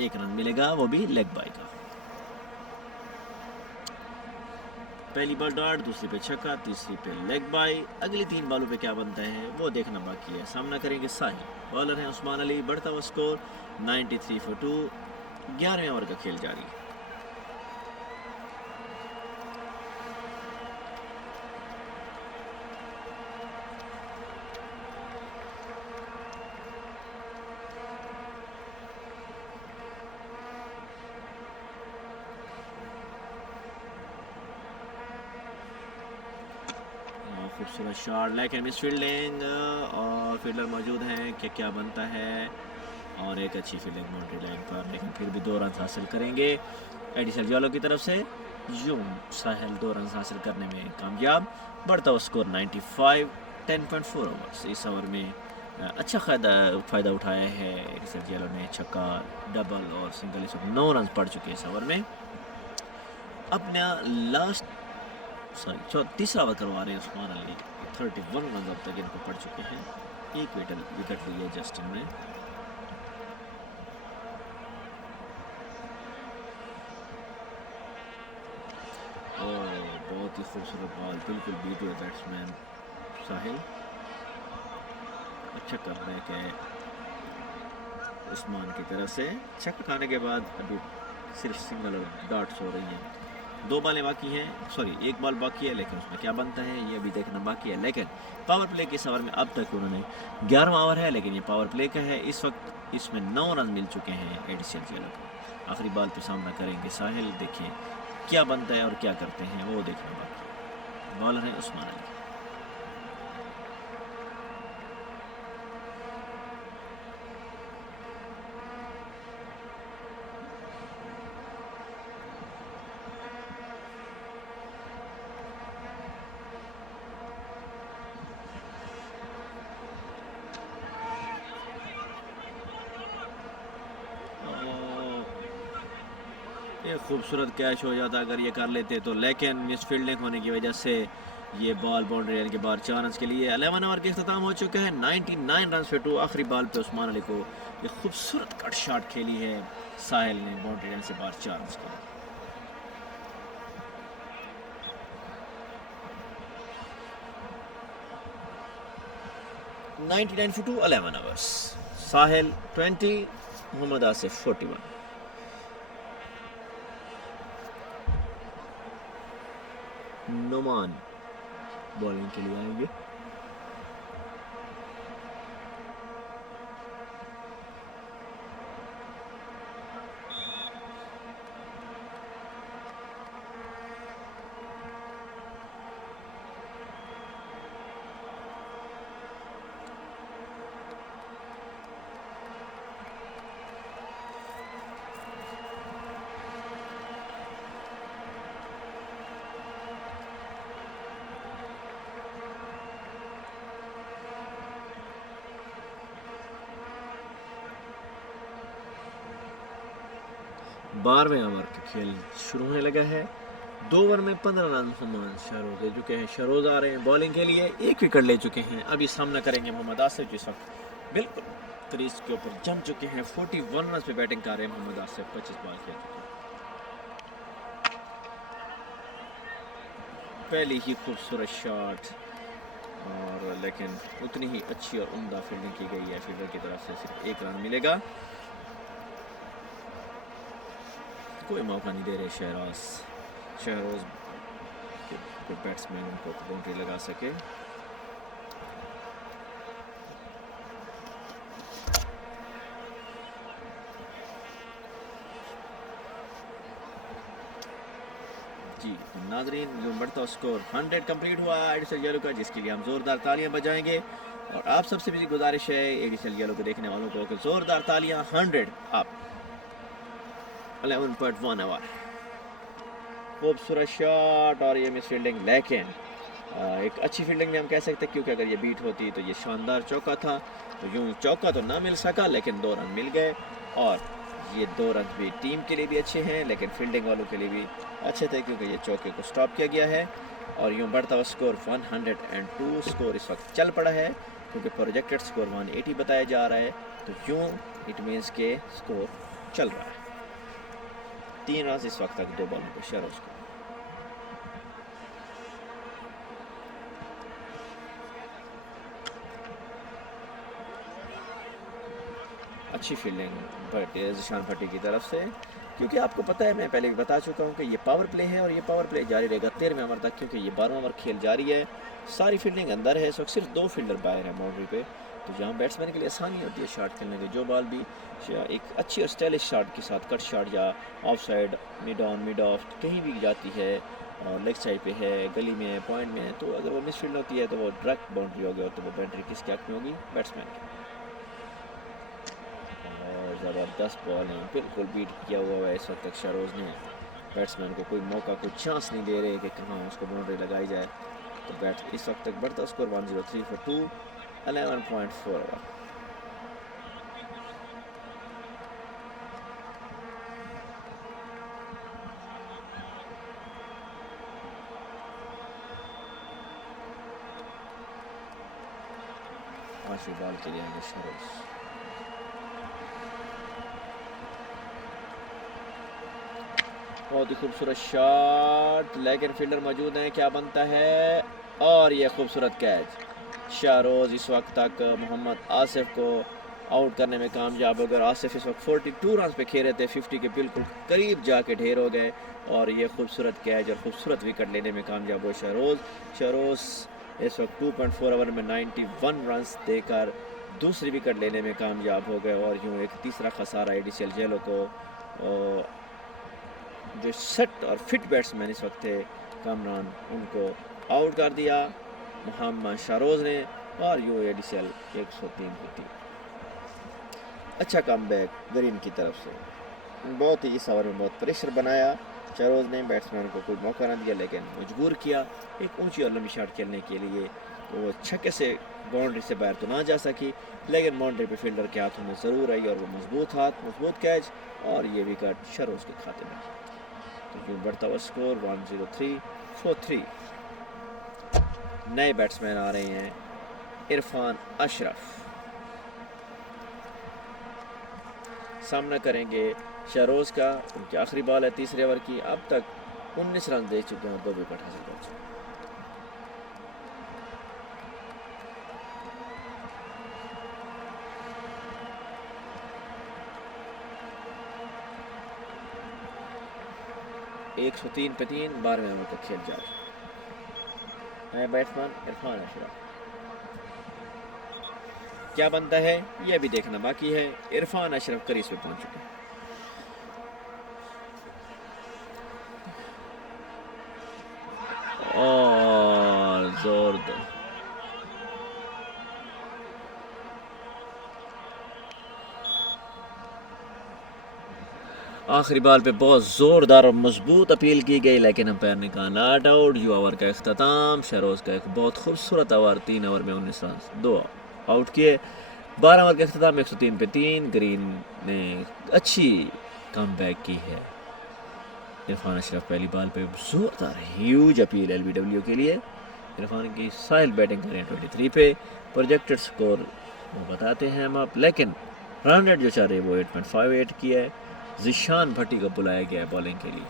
1 रन मिलेगा, वो भी लेग बाय का। पहली बॉल डॉट, दूसरी पे छक्का, तीसरी पे लेग बाय। अगली 3 बॉलों पे क्या बनता है वो देखना बाकी है। सामना करेंगे साहिल, बॉलर है उस्मान अली। बढ़ता हुआ स्कोर 93 फॉर 2। 11वें ओवर का खेल जारी। खूबसूरत शॉट लेकिन मिस फील्डिंग और फील्डर मौजूद हैं कि क्या बनता है। और एक अच्छी फील्डिंग बाउंड्री लाइन पर, लेकिन फिर भी 2 रन हासिल करेंगे एडिसन जालो की तरफ से। यूं साहिल 2 रन हासिल करने में कामयाब। बढ़ता हुआ स्कोर 95। 10.4 ओवर्स। इस ओवर में अच्छा फ़ायदा उठाया है एडिसन जालो ने। छक्का, डबल और सिंगल, इस वक्त 9 रन पड़ चुके हैं इस ओवर में। अपना तीसरा ओवर करवा रहे हैं उस्मान अली। 31 रन अब तक इनको पड़ चुके हैं। 1 विकेट ली है जस्टिन ने। बहुत ही खूबसूरत बॉल, बिल्कुल बीट हुआ बैट्समैन साहिल। अच्छा कमबैक है उस्मान की तरफ से। छक्का खाने के बाद अभी सिर्फ सिंगल और डॉट्स हो रही हैं। 2 बॉलें बाकी हैं, सॉरी 1 बॉल बाकी है, लेकिन उसमें क्या बनता है ये अभी देखना बाकी है। लेकिन पावर प्ले के इस ओवर में अब तक उन्होंने 11वां ओवर है लेकिन ये पावर प्ले का है। इस वक्त इसमें 9 रन मिल चुके हैं एडिशन जालो को। आखिरी बॉल पे सामना करेंगे साहिल। देखिए क्या बनता है और क्या करते हैं वो देखना बाकी है। बॉलर है उस्मान अली। खूबसूरत कैच हो जाता अगर ये कर लेते तो, लेकिन मिस फील्डिंग होने की वजह से ये बॉल बाउंड्री लाइन के बाहर 4 रन के लिए 11 ओवर के अख्ताम हो चुका है। 99 रन पे 2। आखिरी बॉल पे उस्मान अली को ये खूबसूरत कट शॉट खेली है साहिल ने बाउंड्री लाइन से बाहर 4 रन के लिए। 99 for 2, 11 overs. Sahil 20, Mohammad Asif 41। Noman bowling के लिए आएंगे। बारहवें ओवर का खेल शुरू होने लगा है। 2 ओवर में 15 रन मोहम्मद शहरोज दे चुके हैं। शहरोज आ रहे हैं बॉलिंग के लिए, 1 विकेट ले चुके हैं। अभी सामना करेंगे मोहम्मद आसिफ जिस वक्त बिल्कुल क्रीज के ऊपर जम चुके हैं। 41 रन पे बैटिंग कर रहे हैं मोहम्मद आसिफ। 25 बॉल खेल चुके हैं। पहली ही खूबसूरत शॉट, और लेकिन उतनी ही अच्छी और उम्दा फील्डिंग की गई है। फील्डर की तरफ से सिर्फ 1 रन मिलेगा। कोई मौका नहीं दे रहे शहरोज कोई बैट्समैन उनको बाउंड्री लगा सके। जी नाजरीन, जो बढ़ता स्कोर 100 कंप्लीट हुआ एडिशनल येलो का, जिसके लिए हम जोरदार तालियां बजाएंगे। और आप सबसे भी गुजारिश है एडिशनल येलो को देखने वालों को कि जोरदार तालियां 100 आप 11.1 ओवर। खूबसूरत शॉट और ये मिस फील्डिंग, लेकिन एक अच्छी फील्डिंग भी हम कह सकते हैं, क्योंकि अगर ये बीट होती तो ये शानदार चौका था। तो यूं चौका तो ना मिल सका, लेकिन 2 रन मिल गए। और ये 2 रन भी टीम के लिए भी अच्छे हैं, लेकिन फील्डिंग वालों के लिए भी अच्छे थे, क्योंकि ये चौके को स्टॉप किया गया है। और यूं बढ़ता हुआ स्कोर 102 स्कोर इस वक्त चल पड़ा है, क्योंकि प्रोजेक्टेड स्कोर 180 बताया जा रहा है। तो यूं इट मीन्स के स्कोर चल रहा है। 3 रन इस वक्त तक 2 बॉलों पे शहरोज को। अच्छी फील्डिंग ज़िशान भट्टी की तरफ से, क्योंकि आपको पता है, मैं पहले भी बता चुका हूँ कि ये पावर प्ले है और ये पावर प्ले जारी रहेगा 13वें ओवर तक, क्योंकि ये 12वां ओवर खेल जारी है। सारी फील्डिंग अंदर है, इस वक्त सिर्फ 2 फील्डर बाहर हैं बाउंड्री पे। तो यहाँ बैट्समैन के लिए आसानी होती है शॉट खेलने की। जो बॉल भी एक अच्छी और स्टाइलिश शॉट के साथ, कट शॉट या of side, mid on, mid of, कहीं भी जाती है और लेग साइड पे है, गली में है, पॉइंट में है, तो अगर वो मिस फील्ड होती है तो वो डायरेक्ट बाउंड्री हो गया। तो वो बाउंड्री किसके हक में होगी? बैट्समैन की। और ज़बरदस्त बॉलिंग, बिल्कुल बीट किया हुआ है इस वक्त तक शहरोज ने। बैट्समैन को कोई मौका, कोई चांस नहीं दे रहे कि कहाँ उसको बाउंड्री लगाई जाए। तो बैट इस वक्त तक बढ़ता स्कोर 103 for 2, 11.4 ओवर। पांचवी बॉल के लिए आएंगे शहरोज। बहुत ही खूबसूरत शॉट, लेकिन फील्डर मौजूद है, क्या बनता है? और ये खूबसूरत कैच। शहरोज इस वक्त तक मोहम्मद आसिफ को आउट करने में कामयाब हो गए। आसिफ इस वक्त 42 रन पे खेल रहे थे, 50 के बिल्कुल करीब जाके ढेर हो गए। और ये खूबसूरत कैच और खूबसूरत विकेट लेने में कामयाब हो शहरोज इस वक्त 2.4 ओवर में 91 रन देकर दूसरी विकेट लेने में कामयाब हो गए। और यूँ एक तीसरा खसारा एडिशनल जेलो को, जो सेट और फिट बैट्समैन इस वक्त थे कामरान, उनको आउट कर दिया मोहम्मद शहरोज ने। और यूँ एडिशनल 103 की थी। अच्छा कमबैक ग्रीन की तरफ से, बहुत ही इस ओवर में बहुत प्रेशर बनाया शहरोज ने। बैट्समैन को कोई मौका न दिया, लेकिन मजबूर किया एक ऊंची और लंबी शॉट खेलने के लिए। तो वो छक्के से बाउंड्री से बाहर तो ना जा सकी, लेकिन बाउंड्री पे फील्डर के हाथों में ज़रूर आई और वो मजबूत हाथ, मजबूत कैच, और ये विकेट शहरोज के खाते में। तो यूँ बढ़ता हुआ स्कोर 103-43। नए बैट्समैन आ रहे हैं, इरफान अशरफ सामना करेंगे शहरोज़ का। उनकी आखिरी बॉल है तीसरे ओवर की। अब तक 19 रन दे चुके हैं और 2 विकेट हासिल कर चुके हैं। एक 103 पे 3 12वें ओवर का खेल जारी। नया बैट्समैन इरफान अशरफ, क्या बनता है यह भी देखना बाकी है। इरफान अशरफ क्रीज पे पहुंच चुके हैं। और जोरदार आखिरी बॉल पे बहुत ज़ोरदार और मजबूत अपील की गई, लेकिन अंपायर ने कहा नॉट आउट। यू ओवर का अख्ताम। शहरोज़ का एक बहुत खूबसूरत ओवर, 3 ओवर में 19 रन, 2 आउट किए। 12 ओवर का अख्ताम 103 पे 3। ग्रीन ने अच्छी कमबैक की है। इरफान अशरफ पहली बॉल पे जोरदार ह्यूज अपील LBW के लिए। इरफान की साहिल बैटिंग करें 23 पे। प्रोजेक्टेड स्कोर वो बताते हैं हम आप, लेकिन रन रेट जो चाह रहे हैं वो 8.58 की है। ज़िशान भट्टी को बुलाया गया है बॉलिंग के लिए।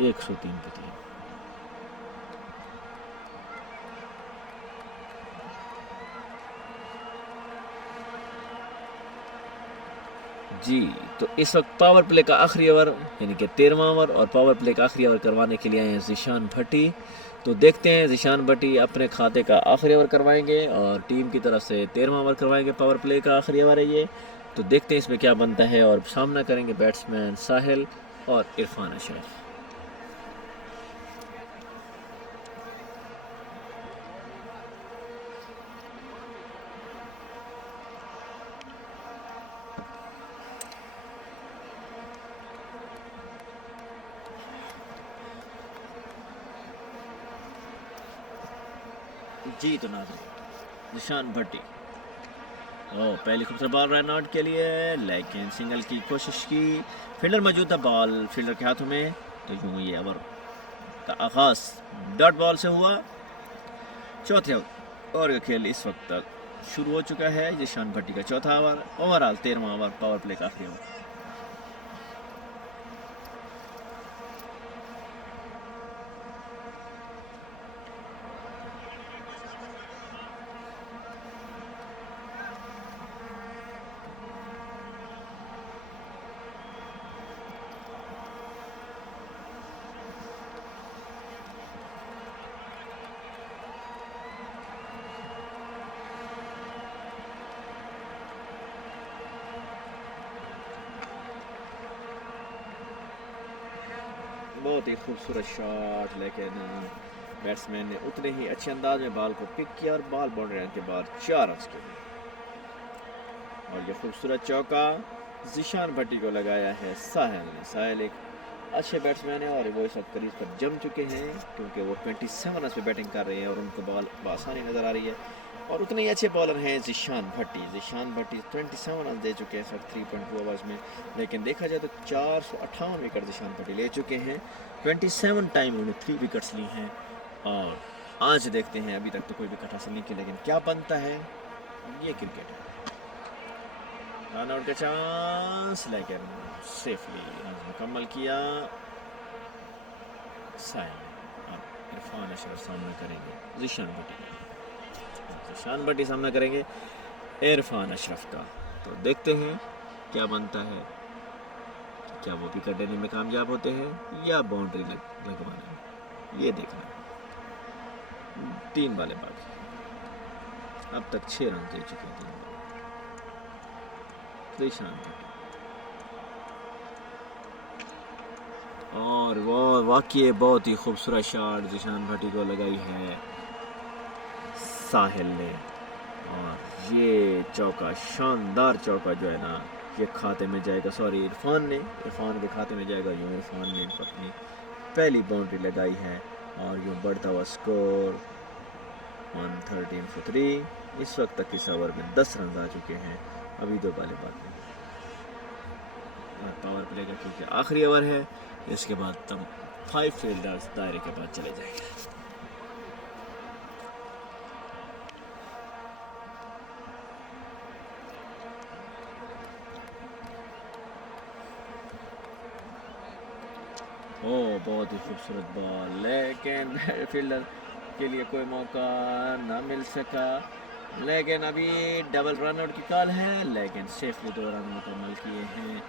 एक 103 पे 3। जी, तो इस वक्त पावर प्ले का आखिरी ओवर यानी कि 13वां ओवर और पावर प्ले का आखिरी ओवर करवाने के लिए आए हैं ज़िशान भट्टी। तो देखते हैं ज़िशान भट्टी अपने खाते का आखिरी ओवर करवाएंगे और टीम की तरफ से 13वां ओवर करवाएंगे। पावर प्ले का आखिरी ओवर है ये, तो देखते हैं इसमें क्या बनता है। और सामना करेंगे बैट्समैन साहिल और इरफान अशरफ। जी, तो नाज़रीन ज़िशान भट्टी पहली खूबसूरत बॉल रन आउट के लिए, लेकिन सिंगल की कोशिश की। फील्डर मौजूद था, बॉल फील्डर के हाथों में। तो यूँ ये ओवर का आगाज डॉट बॉल से हुआ। चौथे ओवर का खेल इस वक्त तक शुरू हो चुका है। ज़िशान भट्टी का चौथा ओवर, ओवरऑल 13वां ओवर, पावर प्ले का आखिरी ओवर। बहुत ही खूबसूरत शॉट, लेकिन बैट्समैन ने उतने ही अच्छे अंदाज में बॉल को पिक किया और बॉल बाउंड्री लाइन के बाद 4 रन के लिए। और ये खूबसूरत चौका ज़िशान भट्टी को लगाया है साहिल ने। साहिल एक अच्छे बैट्समैन है और वो इस वक्त क्रीज पर जम चुके हैं, क्योंकि वो 27 रन पे बैटिंग कर रहे हैं और उनको बॉल आसानी नज़र आ रही है। और उतने ही अच्छे बॉलर हैं ज़िशान भट्टी। ज़िशान भट्टी 27 रन दे चुके हैं सर 3.2 ओवर्स में, लेकिन देखा जाए तो 458 विकेट ज़िशान भट्टी ले चुके हैं। 27 टाइम उन्होंने 3 विकेट्स ली हैं। और आज देखते हैं, अभी तक तो कोई विकेट हासिल नहीं की, लेकिन क्या बनता है ये क्रिकेट है। रन आउट का चांस, लेकिन सेफली मुकम्मल किया साहिल। अब इरफान अशरफ सामना करेंगे ज़िशान भट्टी। ज़िशान भट्टी सामना करेंगे इरफान अशरफ का। तो देखते हैं क्या बनता है, क्या वो विकेट लेने में कामयाब होते हैं या बाउंड्री लगवाने में, ये देखना है। 3 बालें बाकी, अब तक 6 रन दे चुके हैं 3 बाल। ज़िशान भट्टी और वो वाकई बहुत ही खूबसूरत शॉट ज़िशान भट्टी को लगाई है साहिल ने। और ये चौका, शानदार चौका जो है ना, ये खाते में जाएगा, सॉरी इरफान के खाते में जाएगा। यूँ इरफान ने अपनी पहली बाउंड्री लगाई है और यूँ बढ़ता हुआ स्कोर 113 for 3। इस वक्त तक इस ओवर में 10 रन आ चुके हैं, अभी 2 बालें बाकी हैं। और पावर प्ले का क्योंकि आखिरी ओवर है, इसके बाद तब 5 फील्डर्स दायरे के बाद चले जाएंगे। ओह बहुत ही खूबसूरत बॉल, लेकिन फील्डर के लिए कोई मौका ना मिल सका। लेकिन अभी डबल रन आउट की कॉल है, लेकिन सेफली 2 रन मुकम्मल किए हैं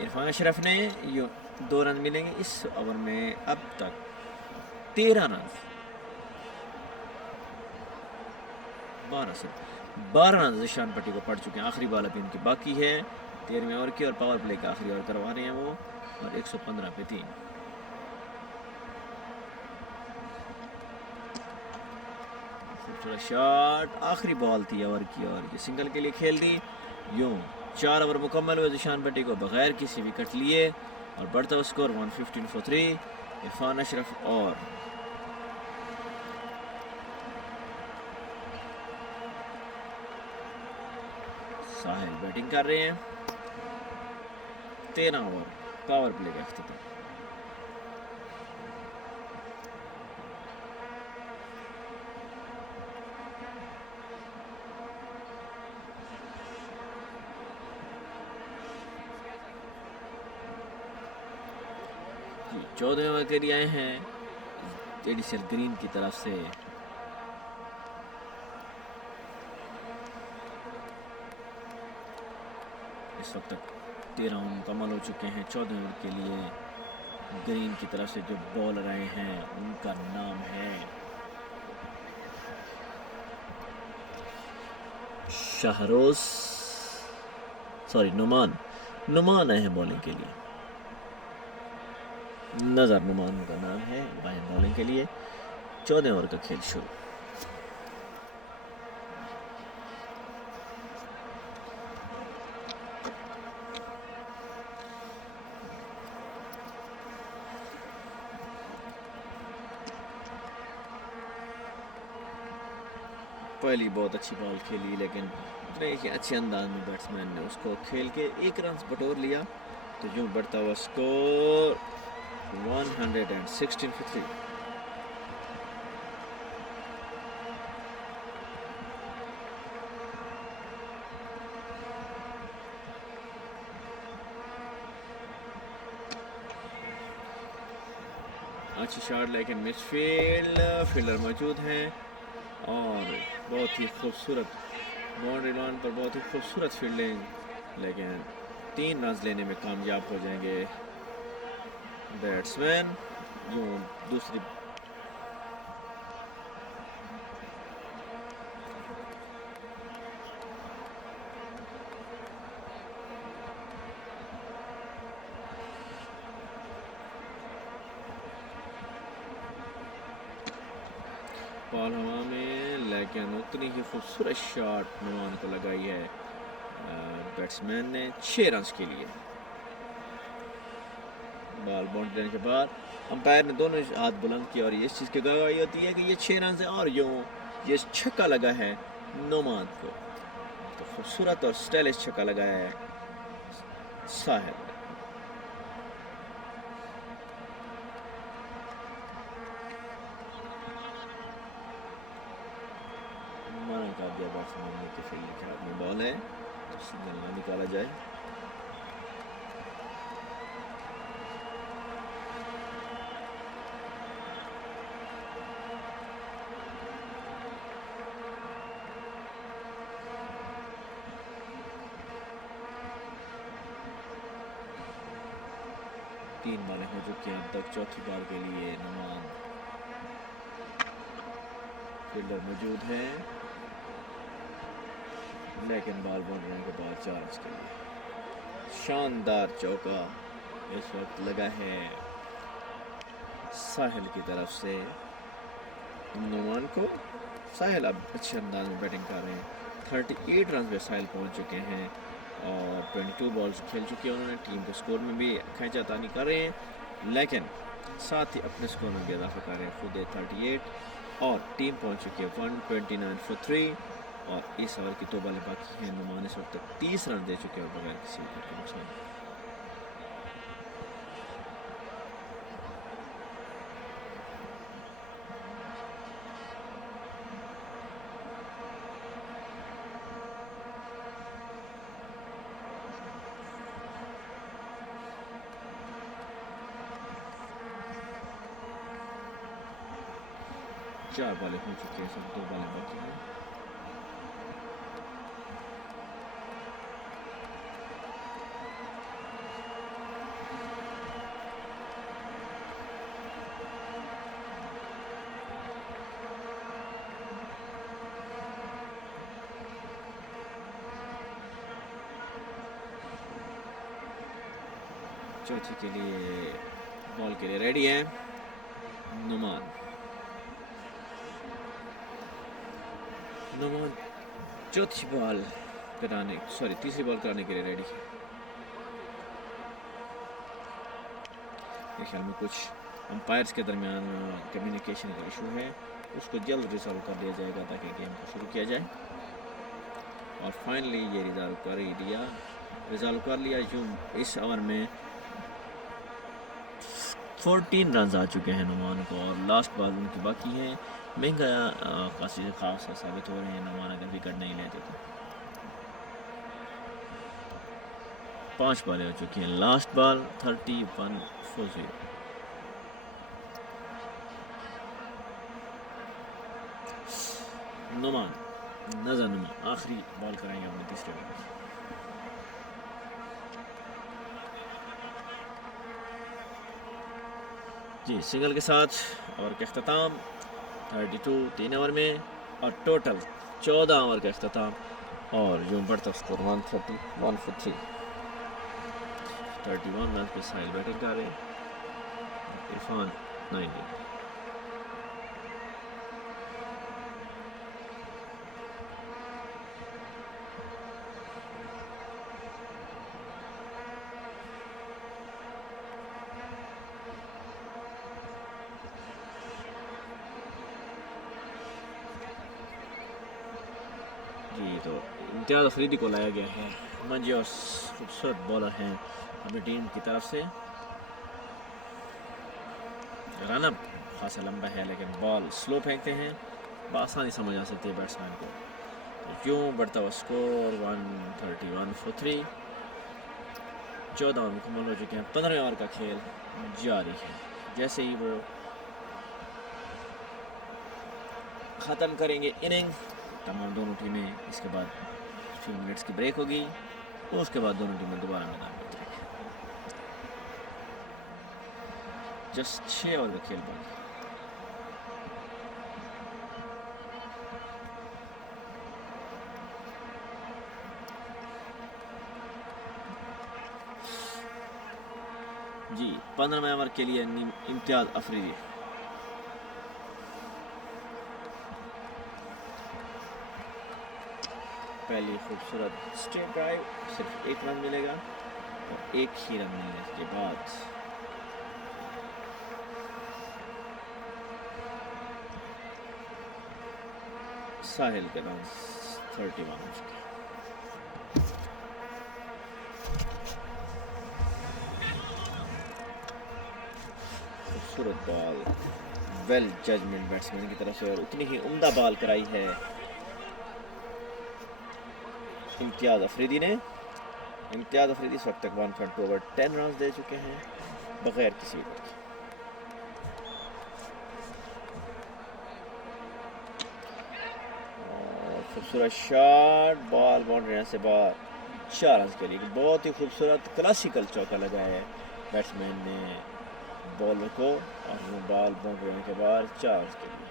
इरफान अशरफ ने। यो 2 रन मिलेंगे इस ओवर में। अब तक 13 रन 12 रन ईशान पट्टी को पड़ चुके हैं। आखिरी बॉल अभी उनकी बाकी है 13वें ओवर की, और पावर प्ले का आखिरी ओवर करवा रहे हैं वो, और 115 पे 3। खूबसूरत शॉट, आखिरी बॉल थी ओवर की और ये सिंगल के लिए खेल दी। यूं 4 ओवर मुकम्मल हुए ईशान पट्टी को बगैर किसी विकेट लिए, और बढ़ता हुआ स्कोर 115 for 3। इरफान अशरफ और साहिल बैटिंग कर रहे हैं। 13 ओवर पावर प्ले का अख्तिताम। चौदह ओवर के लिए आए हैं एडिसल ग्रीन की तरफ से। इस वक्त तक 13 ओवर मुकम्मल हो चुके हैं 14 ओवर के लिए। ग्रीन की तरफ से जो बॉलर आए हैं उनका नाम है नुमान आए हैं बॉलिंग के लिए। नजर नुमान का नाम है बॉलिंग के लिए। 14 ओवर का खेल शुरू। पहली बहुत अच्छी बॉल खेली, लेकिन अच्छे अंदाज में बैट्समैन ने उसको खेल के 1 रन बटोर लिया। तो यूं बढ़ता हुआ स्कोर 116 for 3। अच्छी शॉट, लेकिन फील्डर मौजूद हैं और बहुत ही खूबसूरत बाउंड्री लाइन पर बहुत ही खूबसूरत फील्डिंग, लेकिन 3 रन लेने में कामयाब हो जाएंगे बैट्समैन। यूं दूसरी बॉल हवा में, लेकिन उतनी ही खूबसूरत शॉट नुमान को लगाई है बैट्समैन ने 6 रन के लिए। बॉल बाउंड्री देने के बाद अंपायर ने दोनों हाथ बुलंद किया और ये इस चीज़ की गवाही होती है कि ये 6 रन है, और यूँ ये छक्का लगा है नुमान को। तो खूबसूरत और स्टाइलिश छक्का लगाया है साहिल। का दिया बैट्समैन ने कि फील्ड के हाथ में बॉल है, तो सिग्नल ना निकाला जाए। तीन बॉलें हो चुकी हैं अब तक। चौथी बॉल के लिए नुमान फील्डर मौजूद है, लेकिन बॉल बाउंड्री के बाद 4 रन के लिए शानदार चौका इस वक्त लगा है साहिल की तरफ से नुमान को। साहिल अब अच्छे अंदाज में बैटिंग कर रहे हैं। 38 रन पे साहिल पहुंच चुके हैं और 22 बॉल्स खेल चुके हैं उन्होंने। टीम को स्कोर में भी खींचातानी कर रहे हैं, लेकिन साथ ही अपने स्कोर में भी इजाफा कर रहे हैं खुद 38 और टीम पहुंच चुकी है 129 फॉर 3 और इस ओवर की 2 बॉलें बाकी हैं। नुमान इस वक्त तक 30 रन दे चुके हैं बगैर किसी विकेट के नुकसान। चार बॉलें हो चुकी हैं, सब 2 बॉलें बाकी हैं। चौथी के लिए बॉल के लिए रेडी है नुमान। नुमान चौथी बॉल कराने तीसरी बॉल कराने के लिए रेडी है। मेरे ख्याल में कुछ अंपायर्स के दरमियान कम्युनिकेशन का इशू है, उसको जल्द रिजॉल्व कर दिया जाएगा ताकि गेम को शुरू किया जाए। और फाइनली ये रिजॉल्व कर लिया। यूं इस ओवर में 14 रन आ चुके हैं नुमान को और लास्ट बॉल उनकी बाकी है। महंगा काफ़ी खास साबित हो रहे हैं नुमान अगर विकेट नहीं लेते तो। 5 बॉलें हो चुकी हैं, लास्ट बॉल 31 फॉर 0। नुमान आखिरी बॉल कराएंगे अपने तीसरे ओवर। जी सिंगल के साथ ओवर का अख्ताम 32 3 ओवर में और टोटल 14 ओवर का अख्ताम और यूँ बढ़ता स्कोर 131 फॉर 3। 31 रन पे साहिल बैटिंग कर रहे हैं, इरफान 90। जी तो इम्तियाज़ अफरीदी को लाया गया है। मंजी और खूबसूरत बॉलर हैं अपनी टीम की तरफ से। रन अप खासा लंबा है लेकिन बॉल स्लो फेंकते हैं, बआसानी समझ आ सकती है बैट्समैन को। यूँ बढ़ता हुआ स्कोर 131 फॉर 3। 14 ओवर मुकम्मल हो चुके हैं, 15वें ओवर का खेल जारी है। जैसे ही वो ख़त्म करेंगे इनिंग तमाम दोनों टीमें, इसके बाद फ्यू मिनट्स की ब्रेक होगी और उसके बाद दोनों टीमें दोबारा मैदान में उतरेंगी। जस्ट 6 ओवर का खेल बाकी। जी 15वें ओवर के लिए इम्तियाज़ अफरीदी। पहली खूबसूरत स्ट्रेट ड्राइव, सिर्फ 1 रन मिलेगा और 1 ही रन मिलने के बाद साहिल के रन 31 हो चुके हैं। खूबसूरत बॉल, वेल जजमेंट बैट्समैन की तरफ से और उतनी ही उम्दा बॉल कराई है इम्तियाज़ अफरीदी ने। इम्तियाज़ अफरीदी इस वक्त तक 1 ओवर 10 रन दे चुके हैं बगैर किसी विकेट के। खूबसूरत शॉट, बॉल बाउंड्री से बाहर, 4 रन के लिए। बहुत ही खूबसूरत क्लासिकल चौका लगाया है बैट्समैन ने बॉलर को और वो बॉल बाउंड्री के बाद 4 रन के लिए।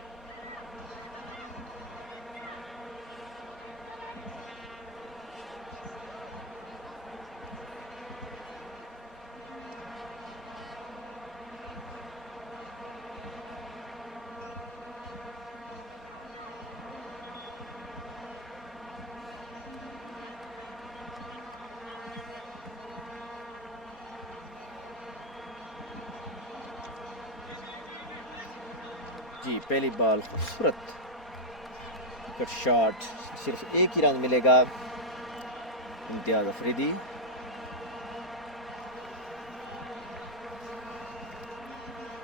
जी पहली बॉल खूबसूरत कट शॉट, सिर्फ एक ही रन मिलेगा इम्तियाज अफरीदी।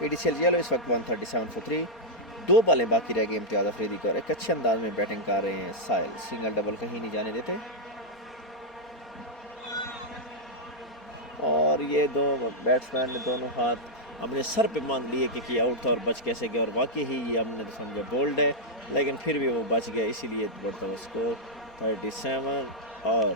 एडीसीएल येलो इस वक्त 137 फॉर 3, 2 बॉलें बाकी रह गई इम्तियाज अफरीदी को और एक अच्छे अंदाज में बैटिंग कर रहे हैं साहिल, सिंगल डबल कहीं नहीं जाने देते। और ये दो बैट्समैन ने दोनों हाथ अपने सर पे बांध लिए कि आउट था और बच कैसे गया, और वाकई ही ये हमने तो समझा बोल्ड है, लेकिन फिर भी वो बच गया, इसीलिए बढ़ता हुआ स्कोर 37। और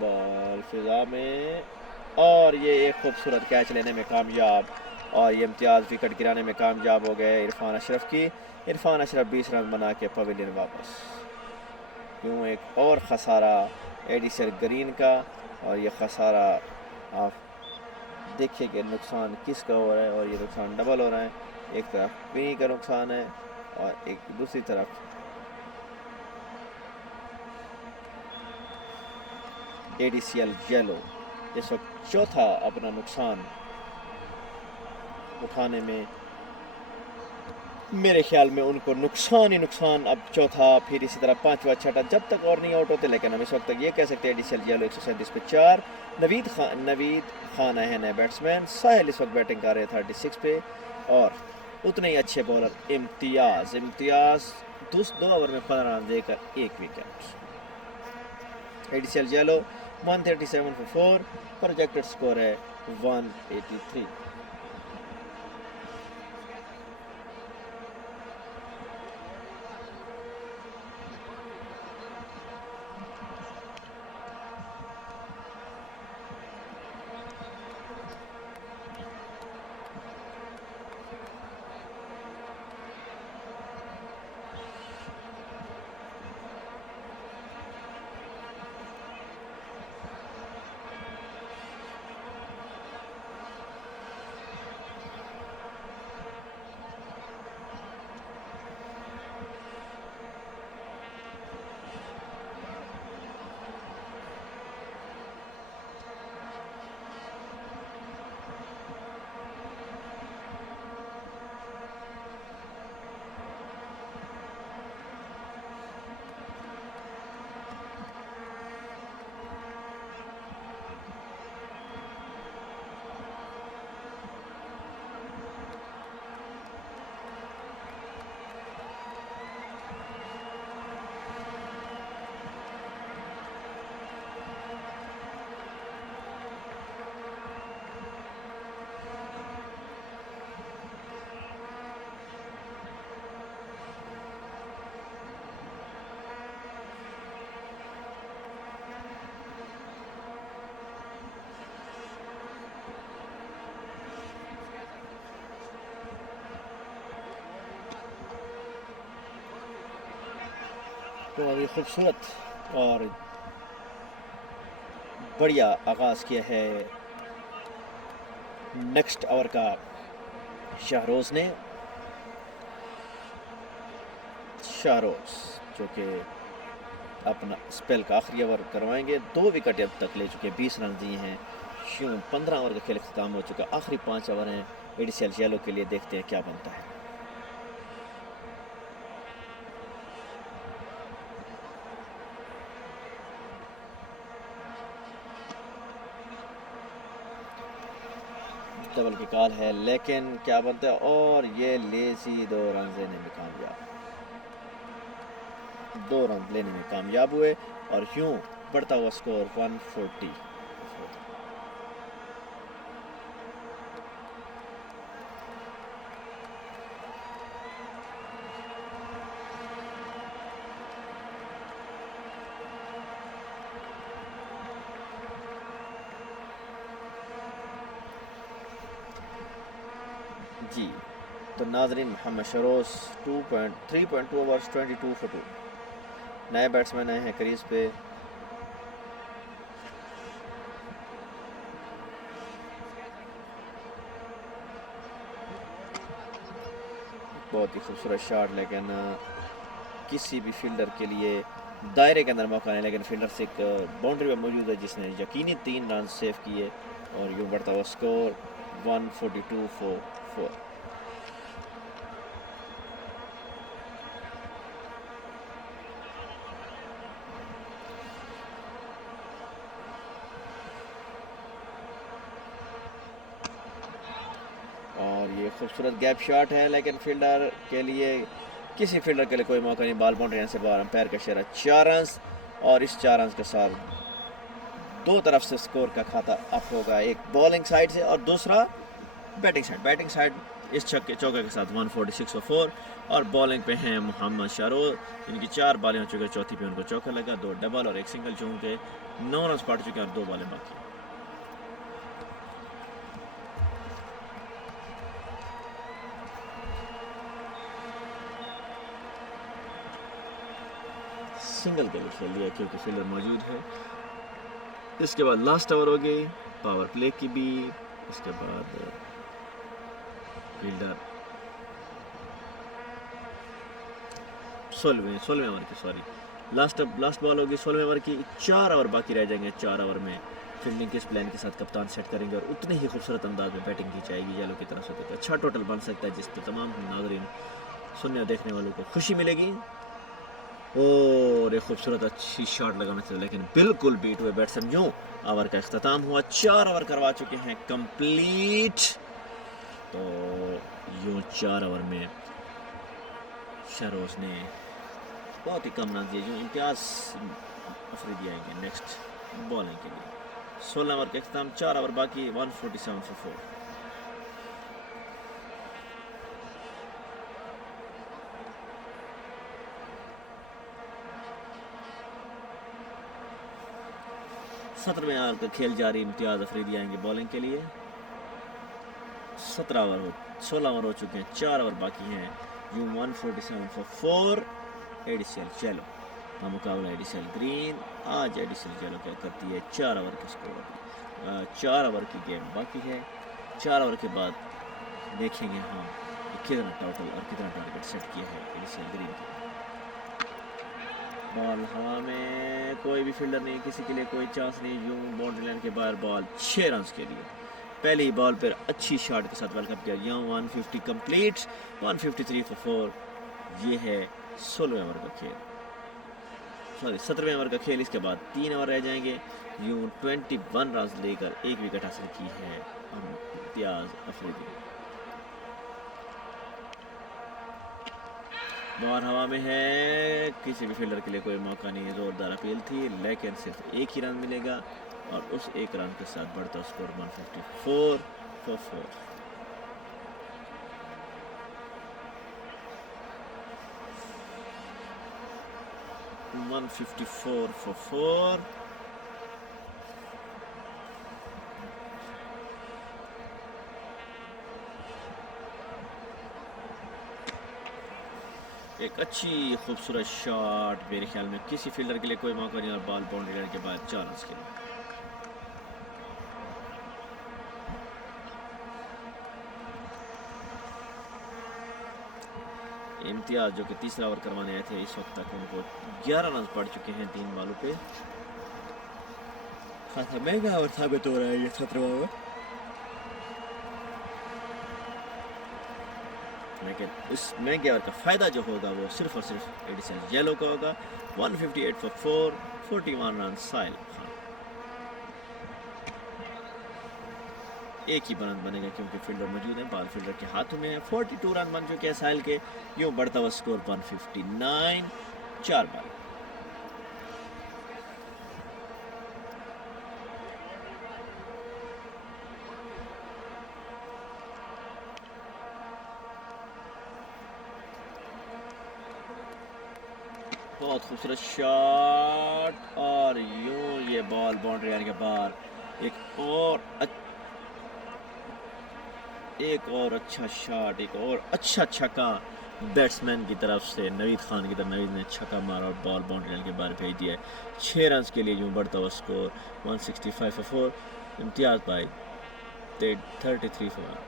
बॉल फिजा में, और ये एक खूबसूरत कैच लेने में कामयाब, और ये इम्तियाज विकेट गिराने में कामयाब हो गए इरफान अशरफ की। इरफान अशरफ 20 रन बना के पवेलियन वापस। यूँ एक और खसारा एडिसल ग्रीन का, और ये खसारा आप देखिए कि नुकसान किसका हो रहा है, और ये नुकसान डबल हो रहा है, एक तरफ विनी का नुकसान है और एक दूसरी तरफ एडीसीएल येलो इस वक्त चौथा अपना नुकसान उठाने में, मेरे ख्याल में उनको नुकसान ही नुकसान, अब चौथा फिर इसी तरह पांचवा छठा जब तक और नहीं आउट होते, लेकिन हम इस वक्त तक ये कह सकते हैं एडीसीएल येलो 137 पे 4। नवीद खान है नए बैट्समैन, साहिल इस वक्त बैटिंग कर रहे हैं 36 पे, और उतने ही अच्छे बॉलर इम्तियाज 2 ओवर में 15 रन देकर 1 wicket. ADCL yellow 137 for 4, projected score है 183। तो अभी खूबसूरत और बढ़िया आगाज़ किया है नेक्स्ट ओवर का शाहरोज़ ने। शाहरोज़ जो कि अपना स्पेल का आखिरी ओवर करवाएंगे, 2 विकेट अब तक ले चुके हैं, 20 रन दिए हैं। 15 ओवर का खेल खत्म हो चुका, आखिरी 5 ओवर हैं एडीसीएल येलो के लिए, देखते हैं क्या बनता है। डबल की कॉल है, लेकिन क्या बनता है, और ये लेजी 2 रन लेने में कामयाब, 2 रन लेने में कामयाब हुए, और यूं बढ़ता हुआ स्कोर 140। जी तो नाजरीन, मोहम्मद शरोज 3.2 ओवर्स 22 फॉर 2, नए बैट्समैन आए हैं क्रीज पे। बहुत ही खूबसूरत शॉट, लेकिन किसी भी फील्डर के लिए दायरे के अंदर मौका नहीं, लेकिन फील्डर से एक बाउंड्री पर मौजूद है जिसने यकीनी 3 रन सेव किए और यूँ बढ़ता हुआ स्कोर 142 फॉर 4। और ये खूबसूरत गैप शॉट है, लेकिन फील्डर के लिए किसी फील्डर के लिए कोई मौका नहीं। बॉल बाउंड्री से बाहर, अंपायर का इशारा 4 रन, और इस 4 रन के साथ दो तरफ से स्कोर का खाता अप होगा, एक बॉलिंग साइड से और दूसरा बैटिंग साइड। बैटिंग साइड इस छक्के चौके के साथ 146 फॉर 4, और बॉलिंग पे हैं मोहम्मद शाहरुख, इनकी 4 बॉलें हो चुकी है, चौथी पे उनको चौका लगा, 2 डबल और 1 सिंगल, जो के 9 रन पड़ चुके हैं और 2 बॉलें बाकी। सिंगल के लिए खेल लिया क्योंकि फील्डर मौजूद है। इसके बाद लास्ट ओवर हो गई पावर प्ले की भी। इसके बाद फील्डर 16वें ओवर की लास्ट बॉल होगी 16वें ओवर की। 4 ओवर बाकी रह जाएंगे। 4 ओवर में फील्डिंग किस प्लान के साथ कप्तान सेट करेंगे और उतने ही खूबसूरत अंदाज में बैटिंग की जाएगी येलो की तरफ से। तो अच्छा टोटल बन सकता है जिस पर तमाम नाज़रीन सुनने और देखने वालों को खुशी मिलेगी। और एक खूबसूरत अच्छी शॉट लगाना चाहिए, लेकिन बिल्कुल बीट हुए बैट्समैन। यूँ ओवर का अख्ताम हुआ, 4 ओवर करवा चुके हैं कंप्लीट। तो यूँ 4 ओवर में शाहरुख ने बहुत ही कम रन दिए, जो इम्तियाज़ अफरीदी आएंगे नेक्स्ट बॉलिंग के लिए। 16 ओवर का अख्ताम, 4 ओवर बाकी, 147 फॉर 4। सत्रहवें ओवर का खेल जारी, इम्तियाज़ अफरीदी आएंगे बॉलिंग के लिए। 16 ओवर हो चुके हैं, 4 ओवर बाकी हैं। यूँ 147 फॉर 4। एडिसल चलो का मुकाबला एडिसल ग्रीन। आज एडिसल चलो क्या करती है, 4 ओवर के स्कोर, 4 ओवर की गेम बाकी है। 4 ओवर के बाद देखेंगे हम कितना टोटल और कितना टारगेट सेट किया है एडिसल ग्रीन का। बॉल हवा में, कोई भी फील्डर नहीं, किसी के लिए कोई चांस नहीं। यूँ बाउंड्री लाइन के बाहर बॉल 6 रन के लिए। पहली बॉल पर अच्छी शॉट के साथ वेलकम किया। यूँ 150 कंप्लीट, 153 फॉर 4। ये है 16वें ओवर का खेल, सॉरी 17वें ओवर का खेल। इसके बाद 3 ओवर रह जाएंगे। यूँ 21 रन लेकर 1 विकेट हासिल की है इम्तियाज़ अफरीदी। बॉल हवा में है, किसी भी फील्डर के लिए कोई मौका नहीं है। ज़ोरदार अपील थी, लेकिन सिर्फ 1 ही रन मिलेगा और उस 1 रन के साथ बढ़ता स्कोर 154 फॉर 4। एक अच्छी खूबसूरत शॉट, मेरे ख्याल में किसी फील्डर के लिए कोई मौका नहीं और बॉल बाउंड्री लाइन के बाद 4 रन के लिए। इम्तियाज़ जो कि तीसरा ओवर करवाने आए थे, इस वक्त तक उनको 11 रन पड़ चुके हैं 3 बॉलों पे। खासा महंगा ओवर साबित हो रहा है ये 17वां ओवर, लेकिन इस महंगे ओवर का फ़ायदा जो होगा वो सिर्फ और सिर्फ एडिसन येलो का होगा। 158 फॉर 4, 41 रन साहिल खान। एक ही रन बनेगा क्योंकि फील्डर मौजूद है, बॉल फील्डर के हाथों में है। 42 रन बन चुके हैं साहिल के। यूँ बढ़ता हुआ स्कोर 159, 4 बॉल। बहुत खूबसूरत शॉट और यूँ ये बॉल बाउंड्री लाइन के बाहर। एक और अच्छा शॉट, एक और अच्छा छक्का बैट्समैन की तरफ से नवीद खान की तरफ। नवीद ने छक्का मारा और बॉल बाउंड्री लाइन के बाहर भेज दिया है। 6 रन के लिए यूँ बढ़ता हुआ स्कोर 165 फॉर 4। इम्तियाज़ भाई 33 फॉर।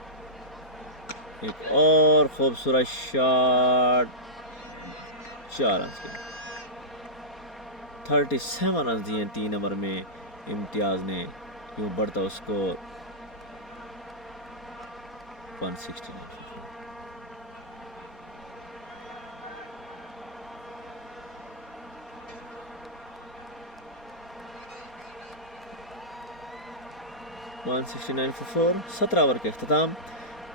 एक और खूबसूरत शॉट, 4 रन के 37 रन दिए 3 ओवर में इम्तियाज़ ने, यूँ बढ़ता स्कोर 169। $169 for 4। 17 ओवर के अख्ताम।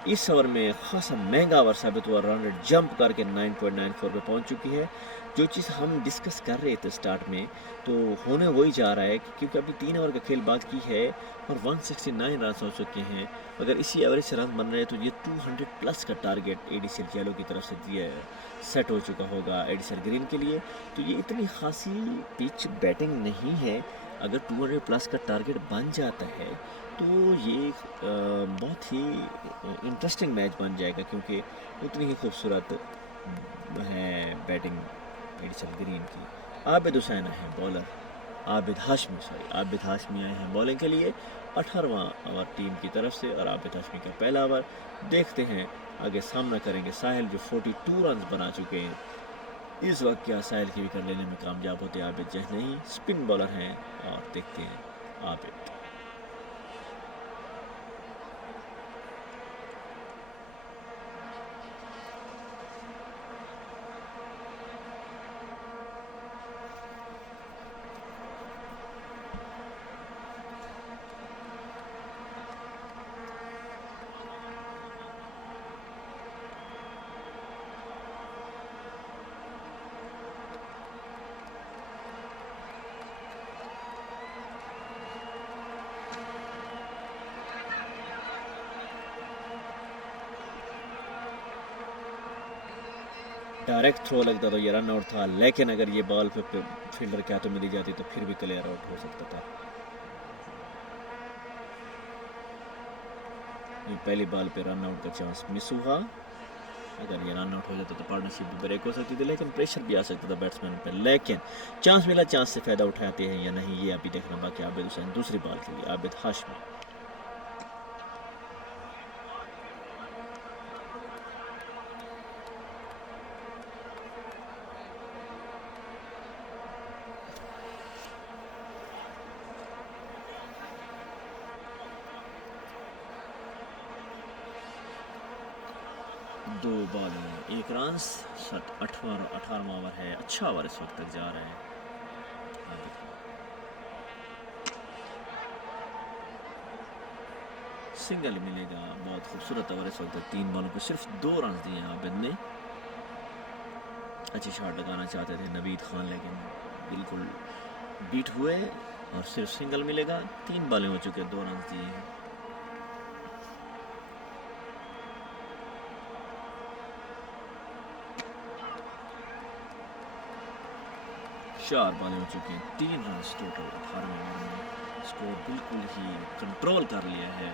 इस ओवर में खासा महंगा ओवर साबित हुआ, रन रेट जंप करके 9.94 पे पहुंच चुकी है। जो चीज़ हम डिस्कस कर रहे थे स्टार्ट में, तो होने वही जा रहा है क्योंकि अभी 3 ओवर का खेल बाकी है और 169 रन हो चुके हैं। अगर इसी एवरेज से रन बन रहे हैं तो ये 200 प्लस का टारगेट एडीसीएल येलो की तरफ से दिया सेट हो चुका होगा एडीसीएल ग्रीन के लिए। तो ये इतनी खासी पिच बैटिंग नहीं है। अगर 200 प्लस का टारगेट बन जाता है तो ये बहुत ही इंटरेस्टिंग मैच बन जाएगा, क्योंकि उतनी ही खूबसूरत है बैटिंग एडीसीएल ग्रीन की। आबिद हुसैन है बॉलर, आबिद हाशमी आए हैं बॉलिंग के लिए 18वां ओवर टीम की तरफ से, और आबिद हाशमी का पहला ओवर। देखते हैं आगे सामना करेंगे साहिल, जो 42 रन बना चुके हैं। इस वक्त क्या साहिल की विकेट लेने में कामयाब होते हैं आबिद? जैसे नहीं, स्पिन बॉलर हैं। और देखते हैं आबिद। डायरेक्ट थ्रो लगता तो ये रन आउट था, लेकिन अगर ये बॉल पे फील्डर के हाथों में दी जाती तो फिर भी क्लियर आउट हो सकता था। ये पहली बॉल पे रन आउट का चांस मिस हुआ। अगर ये रन आउट हो जाता तो पार्टनरशिप भी ब्रेक हो सकती थी, लेकिन प्रेशर भी आ सकता था बैट्समैन पर। लेकिन चांस मिला, चांस से फ़ायदा उठाते हैं या नहीं ये अभी देखना बाकी। आबिद हुसैन दूसरी बॉल के लिए, आबिद हाशमी। दो बॉल में 1 रन। 18वां ओवर है, अच्छा ओवर इस वक्त तक जा रहा है। सिंगल मिलेगा, बहुत खूबसूरत ओवर इस वक्त तक। 3 बॉलों पर सिर्फ 2 रन दिए हैं आबिद ने। अच्छी शॉट लगाना चाहते थे नवीद खान, लेकिन बिल्कुल बीट हुए और सिर्फ सिंगल मिलेगा। 3 बॉलें हो चुके, 2 रन दिए हैं। चार बॉलें हो चुकी हैं, 3 रन टोटल 18वें ओवर में। स्कोर बिल्कुल ही कंट्रोल कर लिया है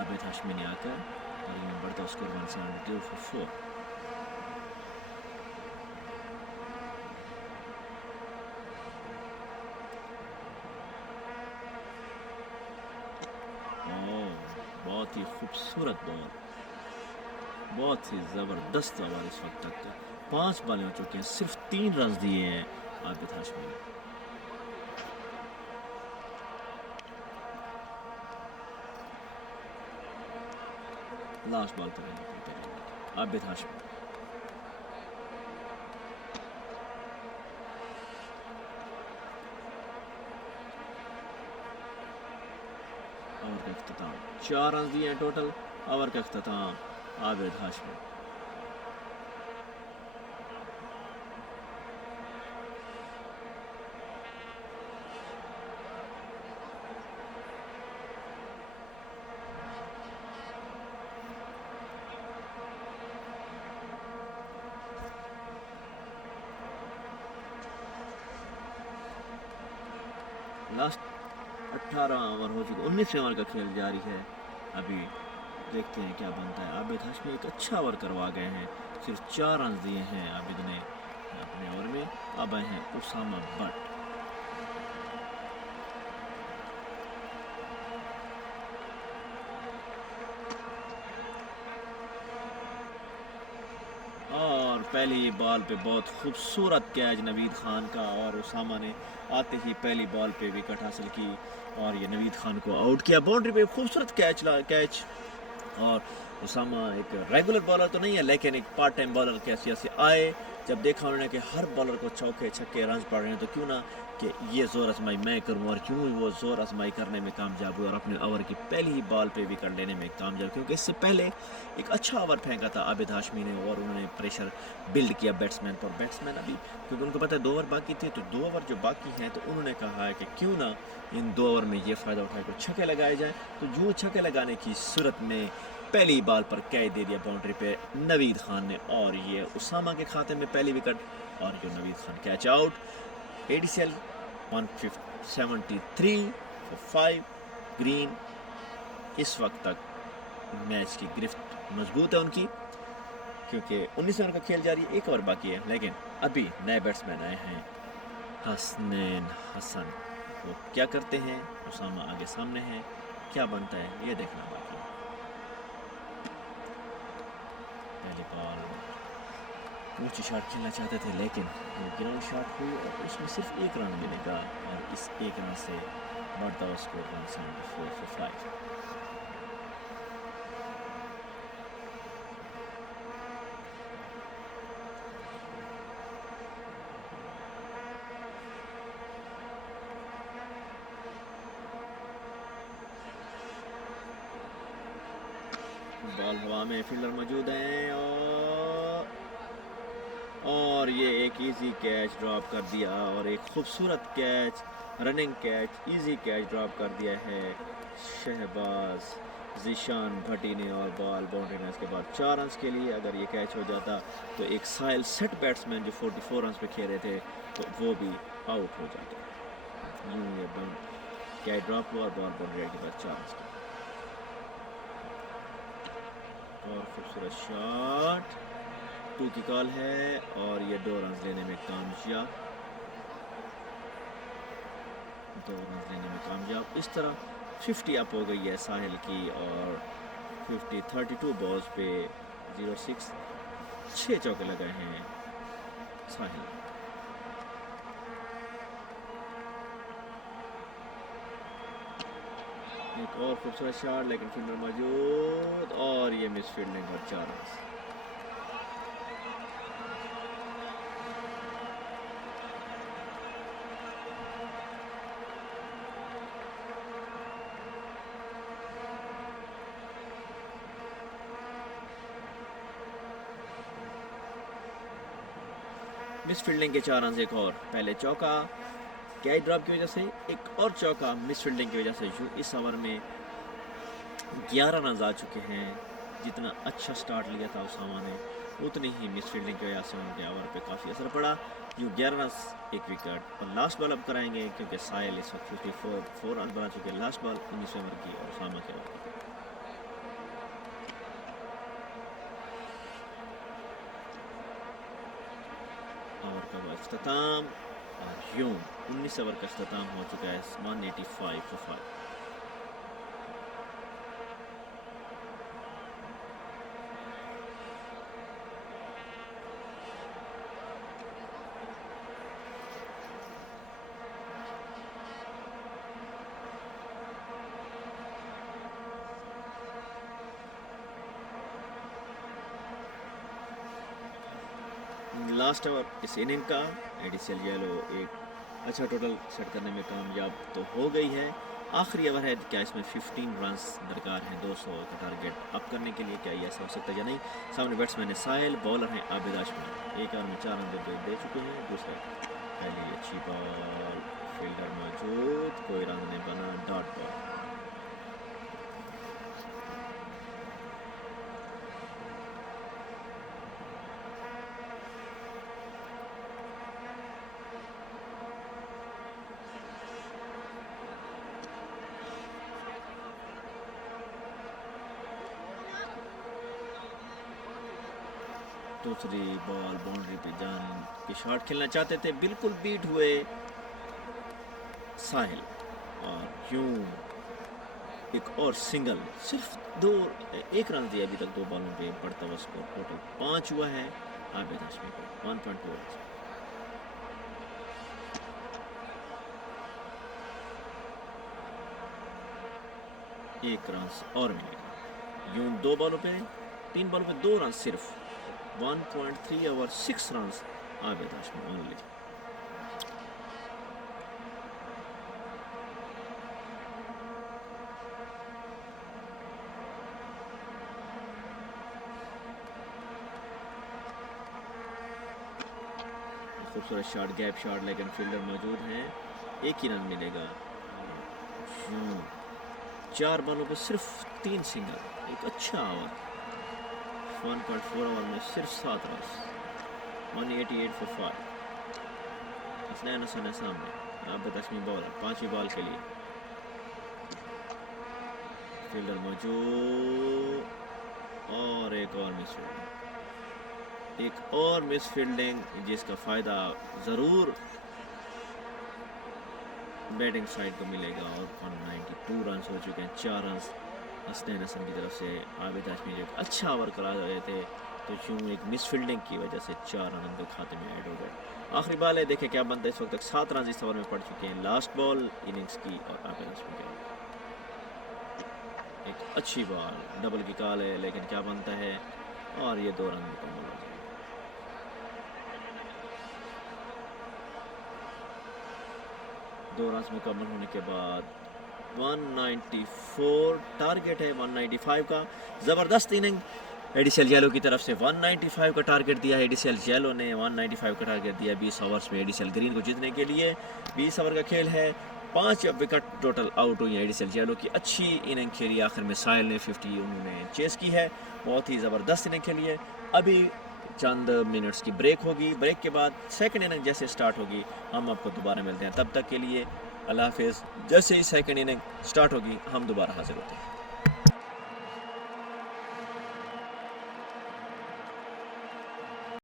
आबिद हाशमी ने आकर, और ये बढ़ता स्कोर 172 for 4। बहुत ही खूबसूरत बॉल, बहुत ही ज़बरदस्त ओवर इस वक्त तक। 5 बॉलें हो चुकी हैं, सिर्फ 3 रन दिए हैं आबिद हाशमी ने। लास्ट बॉल पर आबिद हाशमी। ओवर का अख्ताम, 4 रन दिए हैं टोटल। ओवर का अख्ताम आबिद हाशमी। लास्ट 18 ओवर हो चुके, 19वें ओवर का खेल जारी है। अभी देखते हैं क्या बनता है। आबिद हाशमी एक अच्छा ओवर करवा गए हैं, सिर्फ 4 रन दिए हैं आबिद ने अपने ओवर में। अब आए हैं उसामा बट। और पहली बॉल पे बहुत खूबसूरत कैच नवीद खान का, और उसामा ने आते ही पहली बॉल पे विकेट हासिल की और ये नवीद खान को आउट किया। बाउंड्री पे खूबसूरत कैच। और उसामा एक रेगुलर बॉलर तो नहीं है, लेकिन एक पार्ट टाइम बॉलर के हैसियत से आए। जब देखा उन्होंने कि हर बॉलर को चौके छक्के रन पड़ रहे हैं, तो क्यों ना कि ये ज़ोर आजमाई मैं करूँ, और क्यों वो ज़ोर आजमाई करने में कामयाब हुए और अपने ओवर की पहली ही बॉल पे विकेट लेने में कामयाब, क्योंकि इससे पहले एक अच्छा ओवर फेंका था आबिद हाशमी ने और उन्होंने प्रेशर बिल्ड किया बैट्समैन पर। बैट्समैन अभी, क्योंकि उनको पता है 2 ओवर बाकी थे, तो 2 ओवर जो बाकी हैं, तो उन्होंने कहा है कि क्यों ना इन 2 ओवर में ये फ़ायदा उठाए को छक्के लगाए जाएँ। तो जो छक्के लगाने की सूरत में पहली बॉल पर कैच दे दिया बाउंड्री पे नवीद खान ने, और ये उसामा के खाते में पहली विकेट, और जो Naveed Khan catch out. ADCL 173 for 5 green. इस वक्त तक मैच की गिरफ्त मजबूत है उनकी, क्योंकि 19 ओवर का खेल जारी है, 1 ओवर बाकी है, लेकिन अभी नए बैट्समैन आए हैं हसनैन हसन। वो क्या करते हैं, उसामा आगे सामने है, क्या बनता है ये देखना बाकी है। पहली बॉल ऊंची शॉट खेलना चाहते थे, लेकिन ग्राउंड शॉट हुई और उसमें सिर्फ 1 रन मिलेगा, और इस 1 रन से बढ़ता हुआ स्कोर 174 for 5। बॉल हवा में, फील्डर मौजूद हैं, और ये एक इजी कैच ड्रॉप कर दिया, और एक खूबसूरत catch, running catch, easy catch drop कर दिया है शहबाज ज़ीशान भट्टी ने, और बॉल बाउंड्री ने। इसके बाद 4 रन के लिए अगर ये कैच हो जाता, तो एक साहिल सेट बैट्समैन जो 44 रन पे खेल रहे थे, तो वो भी आउट हो जाता। यूँ ये कैच ड्रॉप हुआ और बॉल बाउंड्री के बाद 4 रन। और खूबसूरत शॉट, 2 की कॉल है, और ये 2 रन लेने में कामयाब, 2 रन लेने में कामयाब। इस तरह 50 अप हो गई है साहिल की, और 32 बॉल्स पे 06, 6 चौके लगाए हैं साहिल। एक और खूबसूरत शॉट, लेकिन फील्डर मौजूद, और ये मिस फील्डिंग और 4 रन। मिस फील्डिंग के 4 रन, एक और पहले चौका कैच ड्रॉप की वजह से, एक और चौका मिस फील्डिंग की वजह से। इस ओवर में 11 रन आ चुके हैं। जितना अच्छा स्टार्ट लिया था उसामा ने, उतनी ही मिस फील्डिंग की वजह से उनके ओवर पे काफ़ी असर पड़ा। जो 11 रन, 1 विकेट, और लास्ट बॉल अब कराएंगे, क्योंकि साहिल इस वक्त 54 रन बना चुके हैं। लास्ट बॉल 19 ओवर की और उसामा के ओवर। ओवर का वो अख्ताम, और यूँ 19 ओवर का अख्ताम हो चुका है 185 for 5। लास्ट ओवर इस इनिंग का, एडीसीएल येलो एक अच्छा टोटल सेट करने में कामयाब तो हो गई है। आखिरी ओवर है, क्या इसमें 15 रन्स दरकार हैं 200 का टारगेट अप करने के लिए, क्या ये ऐसा हो सकता है या नहीं। सामने बैट्समैन है साहिल, बॉलर हैं आबिद हाशमी। 1 ओवर में 4 रन दे चुके हैं। दूसरा पहली अच्छी बॉल, फील्डर मौजूद, कोई रन नहीं बना, डॉट बॉल। दूसरी बॉल बाउंड्री पे जान के शॉट खेलना चाहते थे, बिल्कुल बीट हुए साहिल, और यूं एक और सिंगल, सिर्फ 1 रन दिया अभी तक 2 बॉलों पे, बढ़ता हुआ स्कोर टोटल 5 हुआ है। आबिद हाशमी को 1.2 रन। एक रन और मिलेगा। यूं 2 बॉलों पे 3 बॉलों पे 2 रन सिर्फ। 1.3 over 6 run Abid Hashmi only. खूबसूरत शॉट, गैप शॉट, लेकिन फील्डर मौजूद हैं। एक ही रन मिलेगा। 4 बॉलों पे सिर्फ 3 सिंगल, एक अच्छा ओवर। 1.4 ओवर में सिर्फ 7 रन। 188 फॉर 5। हसनैन हसन है सामने। आबिद हाशमी बॉलर 5वीं बॉल के लिए। फील्डर मौजूद और एक और मिस फील्डिंग, एक और मिस फील्डिंग जिसका फ़ायदा ज़रूर बैटिंग साइड को मिलेगा। और 192 रन हो चुके हैं। 4 रन हसनैन हसन की तरफ से। आबिद हाशमी जो अच्छा ओवर करा रहे थे, तो यूँ एक मिस फील्डिंग की वजह से 4 रन उनके खाते में ऐड हो गए। आखिरी बॉल है, देखें क्या बनता है। इस वक्त तक 7 रन इस ओवर में पड़ चुके हैं। लास्ट बॉल इनिंग्स की और आबिद हाशमी की एक अच्छी बॉल, डबल की कॉल है, लेकिन क्या बनता है और ये 2 रन मुकम्मल हो जाए। 2 रन मुकम्मल होने के बाद 194 टारगेट है 195 का। ज़बरदस्त इनिंग एडिसल येलो की तरफ से। 195 का टारगेट दिया है एडिसल येलो ने। 195 का टारगेट दिया 20 ओवर्स में एडिसल ग्रीन को जीतने के लिए। 20 ओवर का खेल है। 5 विकेट टोटल आउट हुई है एडिसल येलो की। अच्छी इनिंग खेली। आखिर में साहिल ने 50 उन्होंने चेस की है। बहुत ही ज़बरदस्त इनिंग खेली है। अभी चंद मिनट्स की ब्रेक होगी। ब्रेक के बाद सेकंड इनिंग जैसे स्टार्ट होगी हम आपको दोबारा मिलते हैं। तब तक के लिए अल्लाह हाफिज़। जैसे ही सेकंड इनिंग स्टार्ट होगी हम दोबारा हाजिर होते हैं।